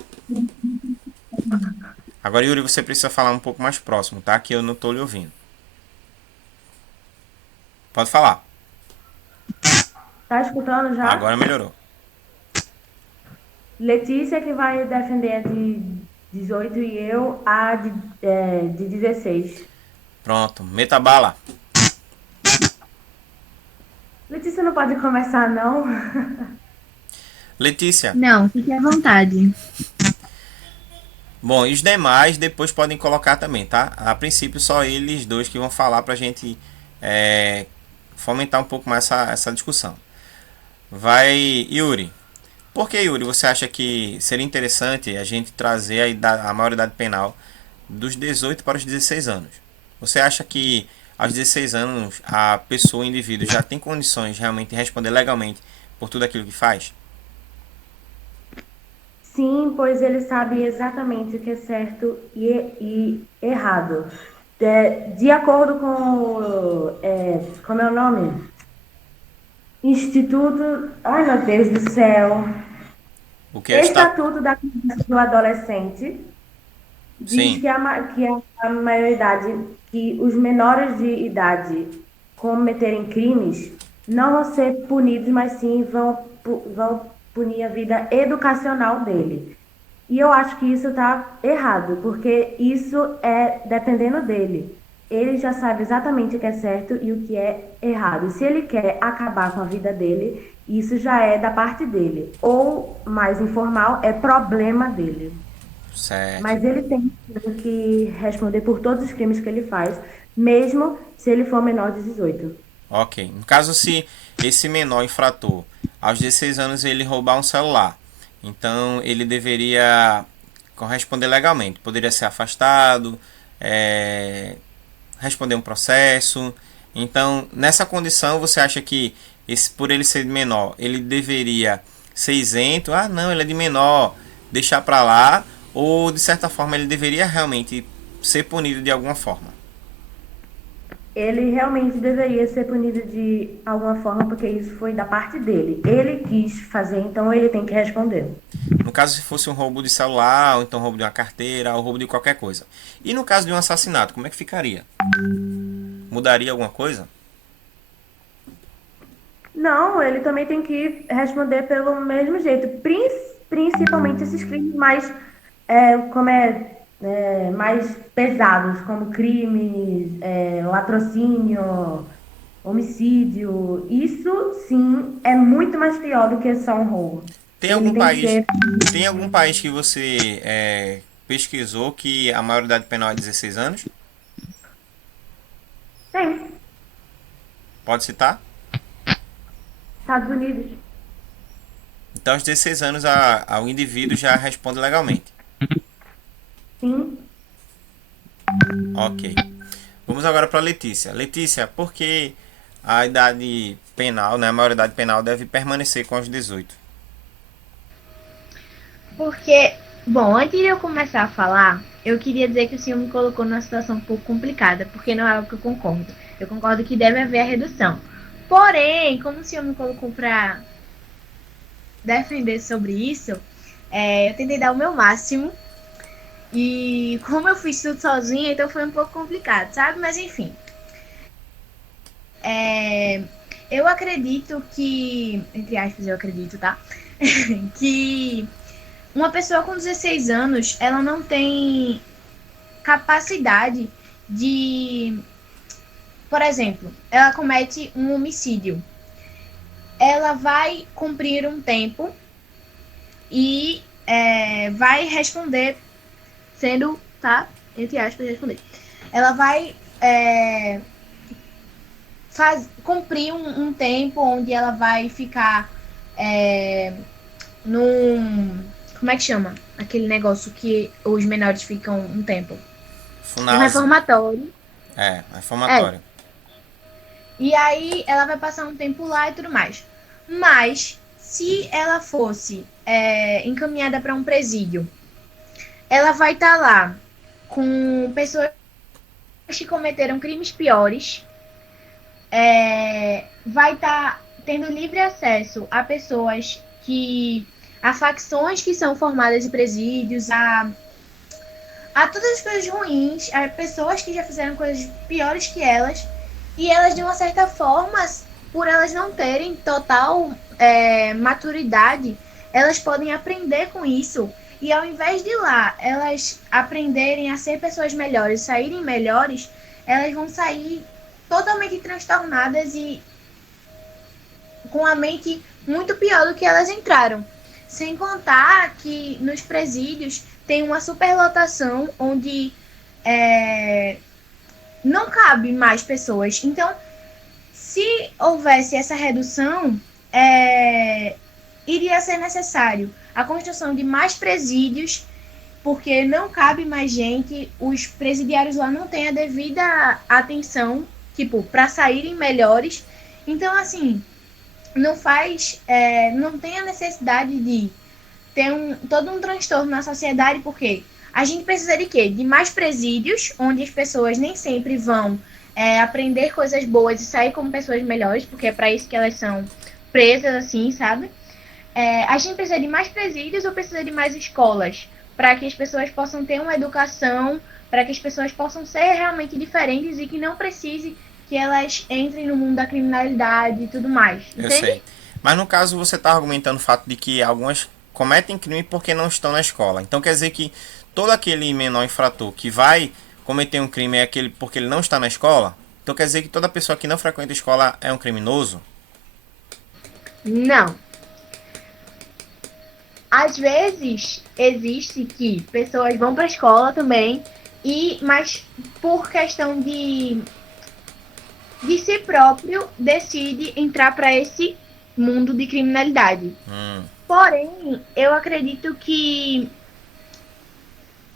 Agora, Yuri, você precisa falar um pouco mais próximo, tá? Que eu não tô lhe ouvindo. Pode falar. Tá escutando já? Agora melhorou. Letícia que vai defender a de 18 e eu a de 16. Pronto, meta bala. Letícia não pode começar, não? Letícia. Não, fique à vontade. Bom, e os demais depois podem colocar também, tá? A princípio só eles dois que vão falar pra gente fomentar um pouco mais essa discussão. Vai, Yuri. Por que, Yuri, você acha que seria interessante a gente trazer a maioridade penal dos 18 para os 16 anos? Você acha que aos 16 anos a pessoa, o indivíduo, já tem condições realmente de responder legalmente por tudo aquilo que faz? Sim, pois ele sabe exatamente o que é certo e errado. De acordo com como é o nome? Instituto... Ai, meu Deus do céu. O que é Estatuto da Criança e do Adolescente diz Sim. que a maioridade, que os menores de idade cometerem crimes não vão ser punidos, mas sim vão punir a vida educacional dele. E eu acho que isso está errado, porque isso é dependendo dele. Ele já sabe exatamente o que é certo e o que é errado. Se ele quer acabar com a vida dele, isso já é da parte dele. Ou, mais informal, é problema dele. Certo. Mas ele tem que responder por todos os crimes que ele faz, mesmo se ele for menor de 18. Ok. No caso, se esse menor infrator, aos 16 anos, ele roubar um celular, então ele deveria corresponder legalmente. Poderia ser afastado, responder um processo. Então, nessa condição, você acha que por ele ser menor, ele deveria ser isento? Ah, não, ele é de menor, deixar para lá. Ou, de certa forma, ele deveria realmente ser punido de alguma forma? Ele realmente deveria ser punido de alguma forma, porque isso foi da parte dele. Ele quis fazer, então ele tem que responder. No caso, se fosse um roubo de celular, ou então roubo de uma carteira, ou roubo de qualquer coisa. E no caso de um assassinato, como é que ficaria? Mudaria alguma coisa? Não, ele também tem que responder pelo mesmo jeito. Principalmente esses crimes mais, mais pesados, como crimes, latrocínio, homicídio. Isso, sim, é muito mais pior do que só um roubo. Tem algum país que você pesquisou que a maioridade penal é 16 anos? Tem. Pode citar? Estados Unidos. Então, aos 16 anos, o indivíduo já responde legalmente. Sim. Ok. Vamos agora para Letícia. Letícia, por que a idade penal, né, a maioridade penal deve permanecer com os 18? Porque, bom, antes de eu começar a falar, eu queria dizer que o senhor me colocou numa situação um pouco complicada, porque não é algo que eu concordo. Eu concordo que deve haver a redução. Porém, como o senhor me colocou para defender sobre isso, eu tentei dar o meu máximo. E como eu fiz tudo sozinha, então foi um pouco complicado, sabe? Mas enfim. Eu acredito que, entre aspas, eu acredito, tá? Que uma pessoa com 16 anos, ela não tem capacidade de... Por exemplo, ela comete um homicídio. Ela vai cumprir um tempo e vai responder sendo, tá? Entre aspas, responder. Ela vai cumprir um tempo onde ela vai ficar como é que chama? Aquele negócio que os menores ficam um tempo. Um reformatório. Reformatório. E aí ela vai passar um tempo lá e tudo mais. Mas se ela fosse encaminhada para um presídio, ela vai estar lá com pessoas que cometeram crimes piores, vai estar tendo livre acesso a pessoas a facções que são formadas em presídios, a todas as coisas ruins, a pessoas que já fizeram coisas piores que elas, e elas, de uma certa forma, por elas não terem total maturidade, elas podem aprender com isso. E ao invés de lá elas aprenderem a ser pessoas melhores, saírem melhores, elas vão sair totalmente transtornadas e com a mente muito pior do que elas entraram. Sem contar que nos presídios tem uma superlotação onde não cabe mais pessoas. Então, se houvesse essa redução, iria ser necessário a construção de mais presídios, porque não cabe mais gente, os presidiários lá não têm a devida atenção, tipo, para saírem melhores. Então, assim, não tem a necessidade de ter todo um transtorno na sociedade, porque a gente precisa de quê? De mais presídios, onde as pessoas nem sempre vão aprender coisas boas e sair como pessoas melhores, porque é para isso que elas são presas, assim, sabe? A gente precisa de mais presídios ou precisa de mais escolas, para que as pessoas possam ter uma educação, para que as pessoas possam ser realmente diferentes e que não precise que elas entrem no mundo da criminalidade e tudo mais. Eu Entende? sei. Mas no caso você está argumentando o fato de que algumas cometem crime porque não estão na escola. Então quer dizer que todo aquele menor infrator que vai cometer um crime é aquele porque ele não está na escola? Então quer dizer que toda pessoa que não frequenta a escola é um criminoso? Não. Às vezes existe que pessoas vão para a escola também, mas por questão de si próprio decide entrar para esse mundo de criminalidade. Porém, eu acredito que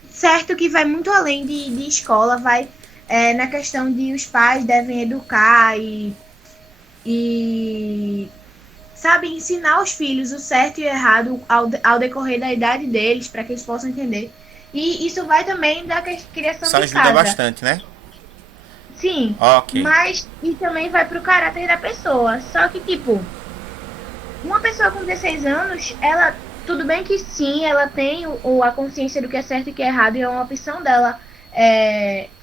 certo que vai muito além de escola, vai na questão de os pais devem educar e sabe, ensinar os filhos o certo e o errado ao decorrer da idade deles, para que eles possam entender. E isso vai também da criação Isso de ajuda casa. bastante, né? Sim, Ok. mas e também vai pro caráter da pessoa. Só que, tipo, uma pessoa com 16 anos, ela, tudo bem que sim, ela tem a consciência do que é certo e que é errado, e é uma opção dela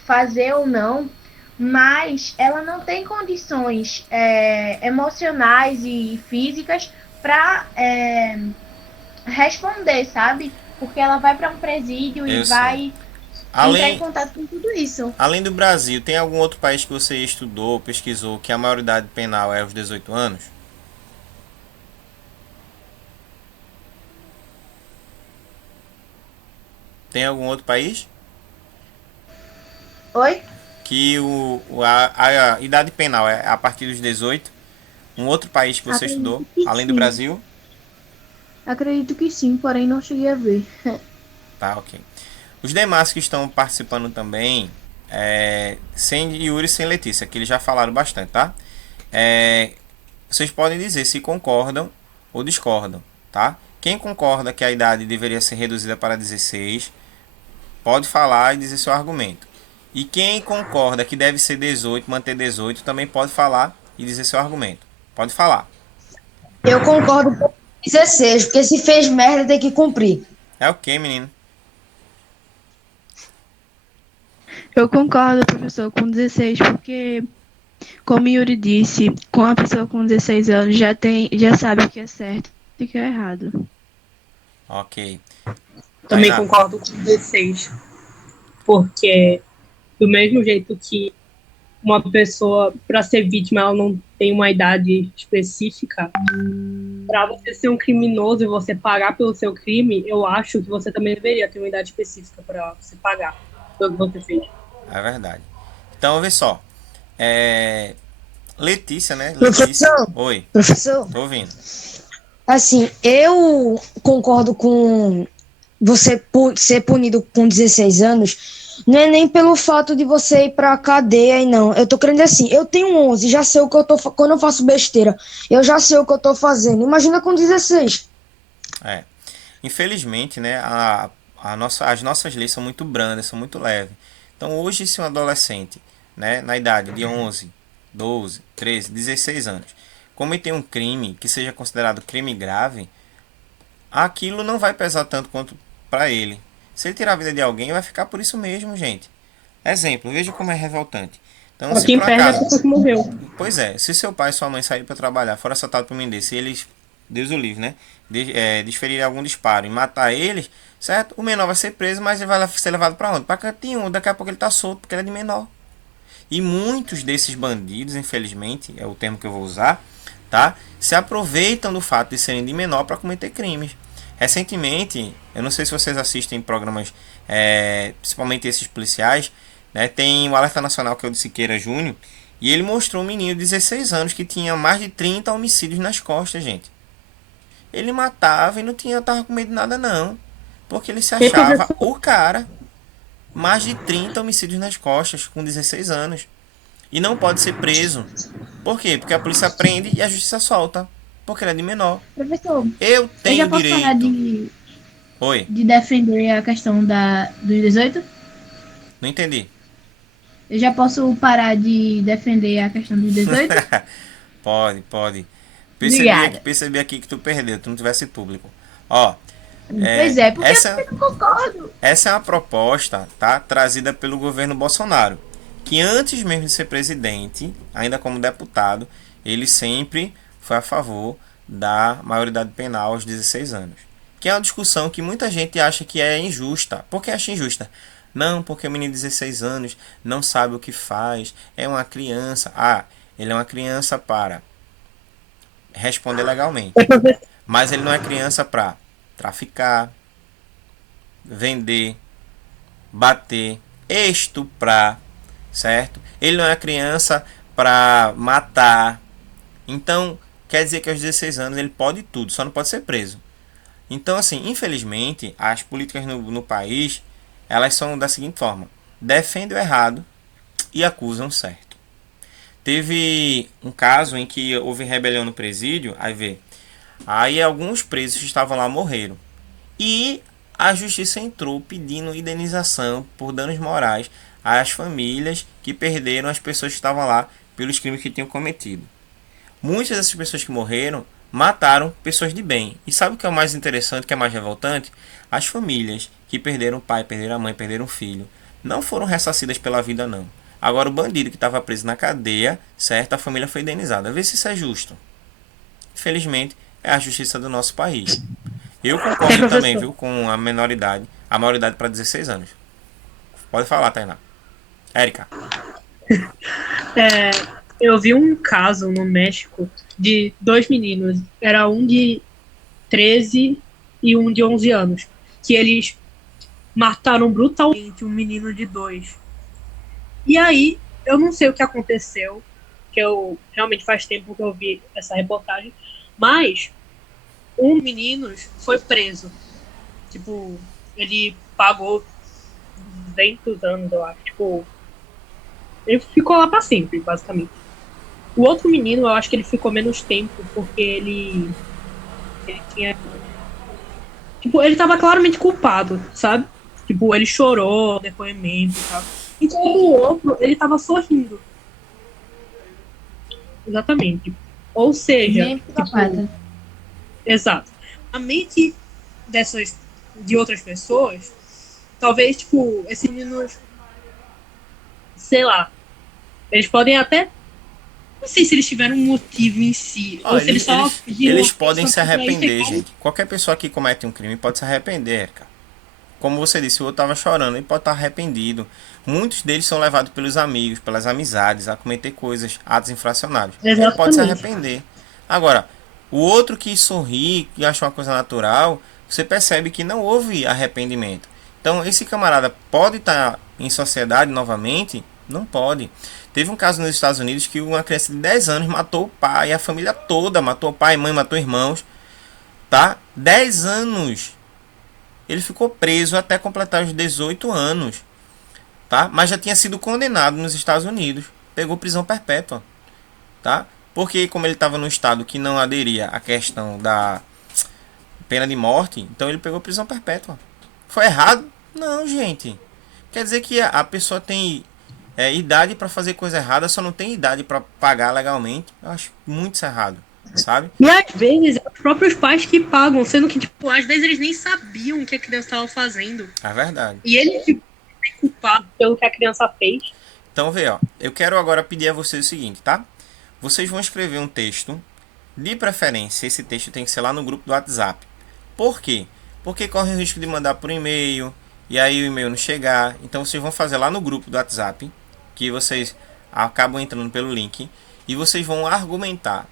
fazer ou não, mas ela não tem condições emocionais e físicas para responder, sabe? Porque ela vai para um presídio e vai entrar em contato com tudo isso. Além do Brasil, tem algum outro país que você estudou, pesquisou, que a maioridade penal é aos 18 anos? Tem algum outro país? Oi? Que a idade penal é a partir dos 18? Um outro país que você estudou, além do Brasil? Acredito que sim, porém não cheguei a ver. Tá, ok. Os demais que estão participando também, sem Yuri e sem Letícia, que eles já falaram bastante, tá? Vocês podem dizer se concordam ou discordam, tá? Quem concorda que a idade deveria ser reduzida para 16, pode falar e dizer seu argumento. E quem concorda que deve ser 18, manter 18, também pode falar e dizer seu argumento. Pode falar. Eu concordo com 16, porque se fez merda tem que cumprir. É ok, menino. Eu concordo, professor, com 16, porque, como Yuri disse, com a pessoa com 16 anos já sabe o que é certo e o que é errado. Ok. Também Tainá. concordo com 16. Porque, do mesmo jeito que uma pessoa, para ser vítima, ela não tem uma idade específica, para você ser um criminoso e você pagar pelo seu crime, eu acho que você também deveria ter uma idade específica para você pagar pelo que você fez. É verdade. Então, vê só. Letícia, né? Professor? Letícia. Oi, Professor, tô ouvindo. assim, eu concordo com você ser punido com 16 anos, Não é nem pelo fato de você ir pra cadeia e não. Eu tô querendo dizer assim, eu tenho 11, já sei o que eu tô... Quando eu faço besteira, eu já sei o que eu tô fazendo. Imagina com 16. É. Infelizmente, né, as nossas leis são muito brandas, são muito leves. Então, hoje, se um adolescente, né, na idade de 11, 12, 13, 16 anos, cometer um crime que seja considerado crime grave, aquilo não vai pesar tanto quanto para ele. Se ele tirar a vida de alguém, vai ficar por isso mesmo, gente. Exemplo, veja como é revoltante. Então, Só se quem por perde é a acaso... pessoa que morreu. Pois é, se seu pai e sua mãe saírem para trabalhar, for assaltado por um desse, e eles, Deus o livre, né, desferirem algum disparo e matar eles, certo? O menor vai ser preso, mas ele vai ser levado para onde? Para cantinho, daqui a pouco ele tá solto, porque ele é de menor. E muitos desses bandidos, infelizmente, é o termo que eu vou usar, tá? Se aproveitam do fato de serem de menor para cometer crimes. Recentemente, eu não sei se vocês assistem programas, principalmente esses policiais, né? Tem o Alerta Nacional, que é o de Siqueira Júnior, e ele mostrou um menino de 16 anos que tinha mais de 30 homicídios nas costas, gente. Ele matava e não tava com medo de nada não, porque ele se achava o cara. Mais de 30 homicídios nas costas com 16 anos. E não pode ser preso. Por quê? Porque a polícia prende e a justiça solta. Porque ele é de menor. Professor, Eu eu tenho já posso parar direito. Oi, de defender a questão dos 18? não entendi. Eu já posso parar de defender a questão dos 18? Pode. Obrigada. Percebi aqui que tu perdeu, tu não tivesse público. Ó, Pois é, porque essa, eu não concordo. essa é uma proposta, tá, trazida pelo governo Bolsonaro, que antes mesmo de ser presidente, ainda como deputado, ele sempre foi a favor da maioridade penal aos 16 anos. Que é uma discussão que muita gente acha que é injusta. Por que acha injusta? Não, porque o menino de 16 anos não sabe o que faz, é uma criança. Ah, ele é uma criança para responder legalmente. Mas ele não é criança para traficar, vender, bater, estuprar, certo? Ele não é criança para matar. Então, quer dizer que aos 16 anos ele pode tudo, só não pode ser preso. Então, assim, infelizmente, as políticas no país, elas são da seguinte forma: defendem o errado e acusam o certo. Teve um caso em que houve rebelião no presídio, aí alguns presos que estavam lá morreram. E a justiça entrou pedindo indenização por danos morais às famílias que perderam as pessoas que estavam lá pelos crimes que tinham cometido. Muitas dessas pessoas que morreram mataram pessoas de bem. E sabe o que é o mais interessante, o que é mais revoltante? As famílias que perderam o pai, perderam a mãe, perderam o filho, não foram ressarcidas pela vida, não. Agora o bandido que estava preso na cadeia, certo? A família foi indenizada. Vê se isso é justo. Infelizmente, é a justiça do nosso país. Eu concordo também, viu, com a maioridade para 16 anos. Pode falar, Tainá. Érica. Eu vi um caso no México de 2 meninos. Era um de 13 e um de 11 anos. Que eles mataram brutalmente um menino de 2. E aí, eu não sei o que aconteceu, que eu realmente faz tempo que eu vi essa reportagem, mas um menino foi preso. Tipo, ele pagou 200 anos, eu acho. Tipo, ele ficou lá pra sempre, basicamente. O outro menino, eu acho que ele ficou menos tempo, porque ele tinha... Tipo, ele tava claramente culpado, sabe? Tipo, ele chorou, depoimento e tal. Enquanto o outro, ele tava sorrindo. Exatamente. Ou seja, tipo, exato. A mente de outras pessoas, talvez, tipo, esses meninos, sei lá, eles podem até, não sei se eles tiveram um motivo em si, ou se eles podem se arrepender, gente. Qualquer pessoa que comete um crime pode se arrepender, cara. Como você disse, o outro estava chorando, ele pode estar arrependido. Muitos deles são levados pelos amigos, pelas amizades, a cometer coisas, atos infracionários. Ele pode se arrepender. Agora, o outro que sorri, que acha uma coisa natural, você percebe que não houve arrependimento. Então, esse camarada pode estar em sociedade novamente? Não pode. Teve um caso nos Estados Unidos que uma criança de 10 anos matou o pai, a família toda, matou o pai, mãe, matou irmãos. Tá? 10 anos. Ele ficou preso até completar os 18 anos. tá? Mas já tinha sido condenado nos Estados Unidos, pegou prisão perpétua, tá? Porque como ele estava num estado que não aderia à questão da pena de morte, então ele pegou prisão perpétua. Foi errado? Não, gente. Quer dizer que a pessoa tem idade para fazer coisa errada, só não tem idade para pagar legalmente. Eu acho muito errado, sabe? E às vezes, os próprios pais que pagam, sendo que, tipo, às vezes eles nem sabiam o que a criança estava fazendo. É verdade. E ele ficou culpado pelo que a criança fez. Então, vê, ó. Eu quero agora pedir a vocês o seguinte, tá? Vocês vão escrever um texto. De preferência, esse texto tem que ser lá no grupo do WhatsApp. Por quê? Porque corre o risco de mandar por e-mail, e aí o e-mail não chegar. Então, vocês vão fazer lá no grupo do WhatsApp, que vocês acabam entrando pelo link, e vocês vão argumentar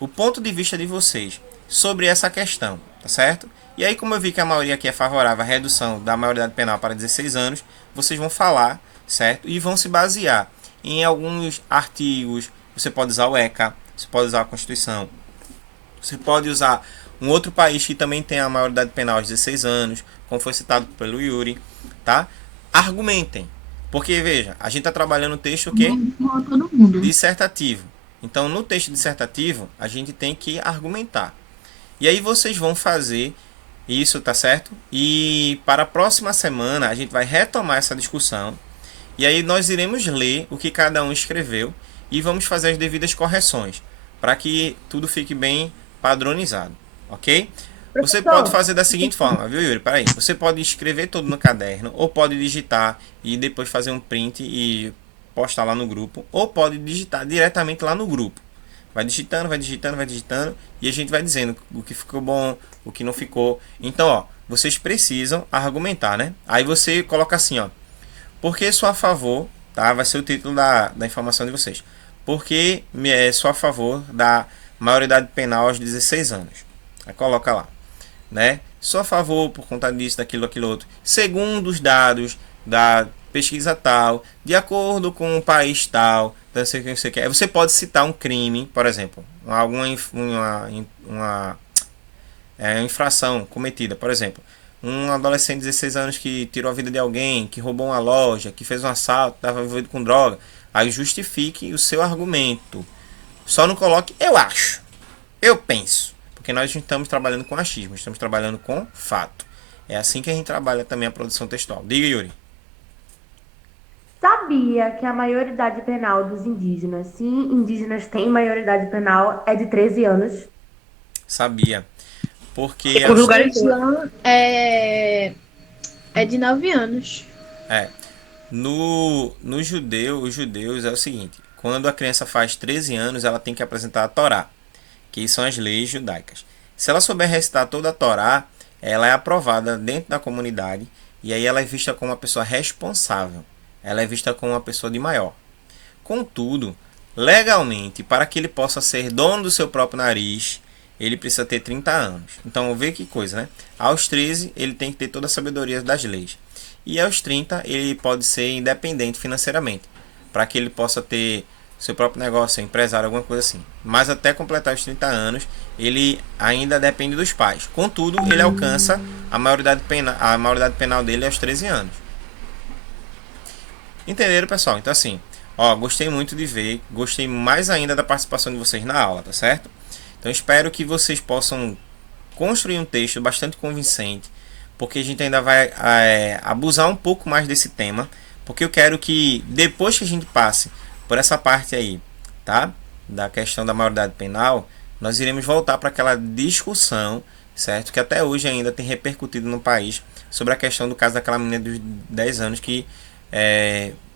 o ponto de vista de vocês sobre essa questão, tá certo? E aí, como eu vi que a maioria aqui é favorável à redução da maioridade penal para 16 anos, vocês vão falar, certo? E vão se basear em alguns artigos. Você pode usar o ECA, você pode usar a Constituição, você pode usar um outro país que também tem a maioridade penal aos 16 anos, como foi citado pelo Yuri, tá? Argumentem. Porque, veja, a gente está trabalhando o texto o quê? Dissertativo. Então, no texto dissertativo, a gente tem que argumentar. E aí vocês vão fazer isso, tá certo? E para a próxima semana, a gente vai retomar essa discussão. E aí nós iremos ler o que cada um escreveu e vamos fazer as devidas correções, para que tudo fique bem padronizado, ok? Você pode fazer da seguinte forma, viu, Yuri? Peraí. Você pode escrever tudo no caderno, ou pode digitar e depois fazer um print e postar lá no grupo, ou pode digitar diretamente lá no grupo. Vai digitando, vai digitando, vai digitando, e a gente vai dizendo o que ficou bom, o que não ficou. Então, ó, vocês precisam argumentar, né? Aí você coloca assim, ó. Porque sou a favor, tá? Vai ser o título da informação de vocês. Porque sou a favor da maioridade penal aos 16 anos. Aí coloca lá, né? Sou a favor por conta disso, daquilo, aquilo outro. Segundo os dados da pesquisa tal, de acordo com o país tal, não sei o que você quer. Você pode citar um crime, por exemplo, alguma infração cometida, por exemplo, um adolescente de 16 anos que tirou a vida de alguém, que roubou uma loja, que fez um assalto, estava envolvido com droga. Aí justifique o seu argumento. Só não coloque eu acho, eu penso, porque nós não estamos trabalhando com achismo, estamos trabalhando com fato. É assim que a gente trabalha também a produção textual. Diga, Yuri. Sabia que a maioridade penal dos indígenas, sim, indígenas têm maioridade penal, é de 13 anos? Sabia. Porque Os lugares É de 9 anos. os judeus é o seguinte: quando a criança faz 13 anos, ela tem que apresentar a Torá, que são as leis judaicas. Se ela souber recitar toda a Torá, ela é aprovada dentro da comunidade, e aí ela é vista como uma pessoa responsável. Ela é vista como uma pessoa de maior. Contudo, legalmente, para que ele possa ser dono do seu próprio nariz, ele precisa ter 30 anos. Então, vê que coisa, né? Aos 13, ele tem que ter toda a sabedoria das leis. E aos 30, ele pode ser independente financeiramente, para que ele possa ter seu próprio negócio, ser empresário, alguma coisa assim. Mas até completar os 30 anos, ele ainda depende dos pais. Contudo, ele alcança a maioridade penal dele aos 13 anos. Entenderam, pessoal? Então, assim, ó, gostei muito de ver, gostei mais ainda da participação de vocês na aula, tá certo? Então, espero que vocês possam construir um texto bastante convincente, porque a gente ainda vai abusar um pouco mais desse tema, porque eu quero que, depois que a gente passe por essa parte aí, tá? Da questão da maioridade penal, nós iremos voltar para aquela discussão, certo? Que até hoje ainda tem repercutido no país, sobre a questão do caso daquela menina dos 10 anos que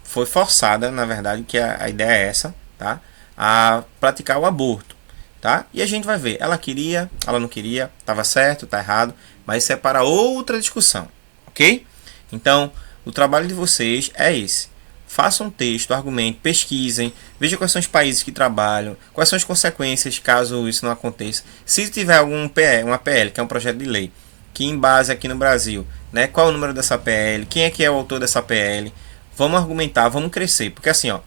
foi forçada, na verdade, que a ideia é essa, tá? A praticar o aborto, tá? E a gente vai ver, ela queria, ela não queria, estava certo, está errado, mas isso é para outra discussão, ok? Então, o trabalho de vocês é esse. Façam um texto, argumente, pesquisem, vejam quais são os países que trabalham, quais são as consequências caso isso não aconteça. Se tiver uma PL, que é um projeto de lei, que embase aqui no Brasil, né, qual é o número dessa PL, quem é que é o autor dessa PL, vamos argumentar, vamos crescer, porque assim, ó,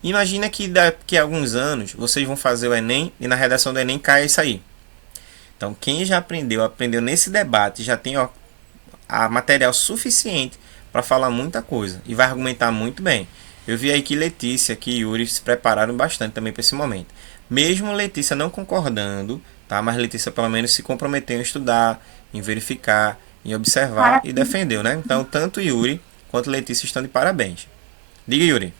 imagina que daqui a alguns anos vocês vão fazer o Enem e na redação do Enem cai isso aí. Então, quem já aprendeu nesse debate, já tem a material suficiente para falar muita coisa e vai argumentar muito bem. Eu vi aí que Letícia e Yuri se prepararam bastante também para esse momento. Mesmo Letícia não concordando, tá? Mas Letícia pelo menos se comprometeu em estudar, em verificar, em observar e defendeu, né? Então, tanto Yuri quanto Letícia estão de parabéns. Diga, Yuri.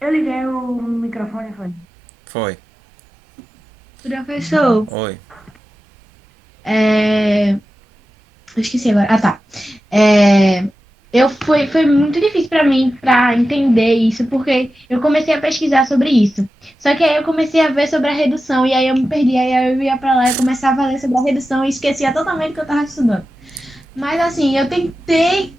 Eu liguei o microfone, foi? Foi. Professor, Oi. eu esqueci agora. Ah, tá. Foi muito difícil para mim para entender isso, porque eu comecei a pesquisar sobre isso. Só que aí eu comecei a ver sobre a redução, e aí eu me perdi. Aí eu ia para lá e começava a ler sobre a redução e esquecia totalmente o que eu estava estudando. Mas assim, eu tentei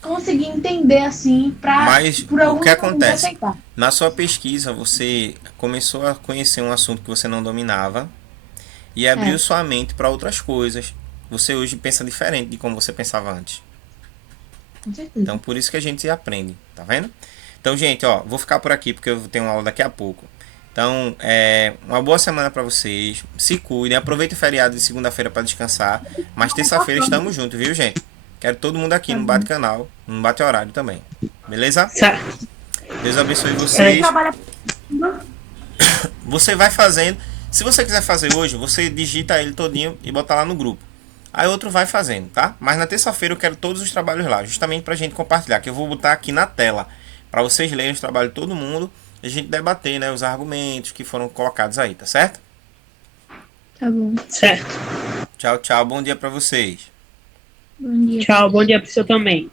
conseguir entender assim, Mas por o algum que momento acontece? aceitar. Na sua pesquisa, você começou a conhecer um assunto que você não dominava e abriu sua mente para outras coisas. Você hoje pensa diferente de como você pensava antes. Com certeza. Então, por isso que a gente aprende, tá vendo? Então, gente, ó, vou ficar por aqui porque eu tenho uma aula daqui a pouco. Então, uma boa semana para vocês. Se cuidem, aproveitem o feriado de segunda-feira para descansar. Mas terça-feira estamos juntos, viu, gente? Quero todo mundo aqui no Bate Canal, no Bate Horário também. Beleza? Certo. Deus abençoe vocês. Trabalha. Você vai fazendo. Se você quiser fazer hoje, você digita ele todinho e bota lá no grupo. Aí outro vai fazendo, tá? Mas na terça-feira eu quero todos os trabalhos lá, justamente pra gente compartilhar, que eu vou botar aqui na tela, pra vocês lerem os trabalhos de todo mundo e a gente debater, né, os argumentos que foram colocados aí, tá certo? Tá bom. Certo. Tchau, tchau. Bom dia pra vocês. Bom dia. Tchau, bom dia pro seu também.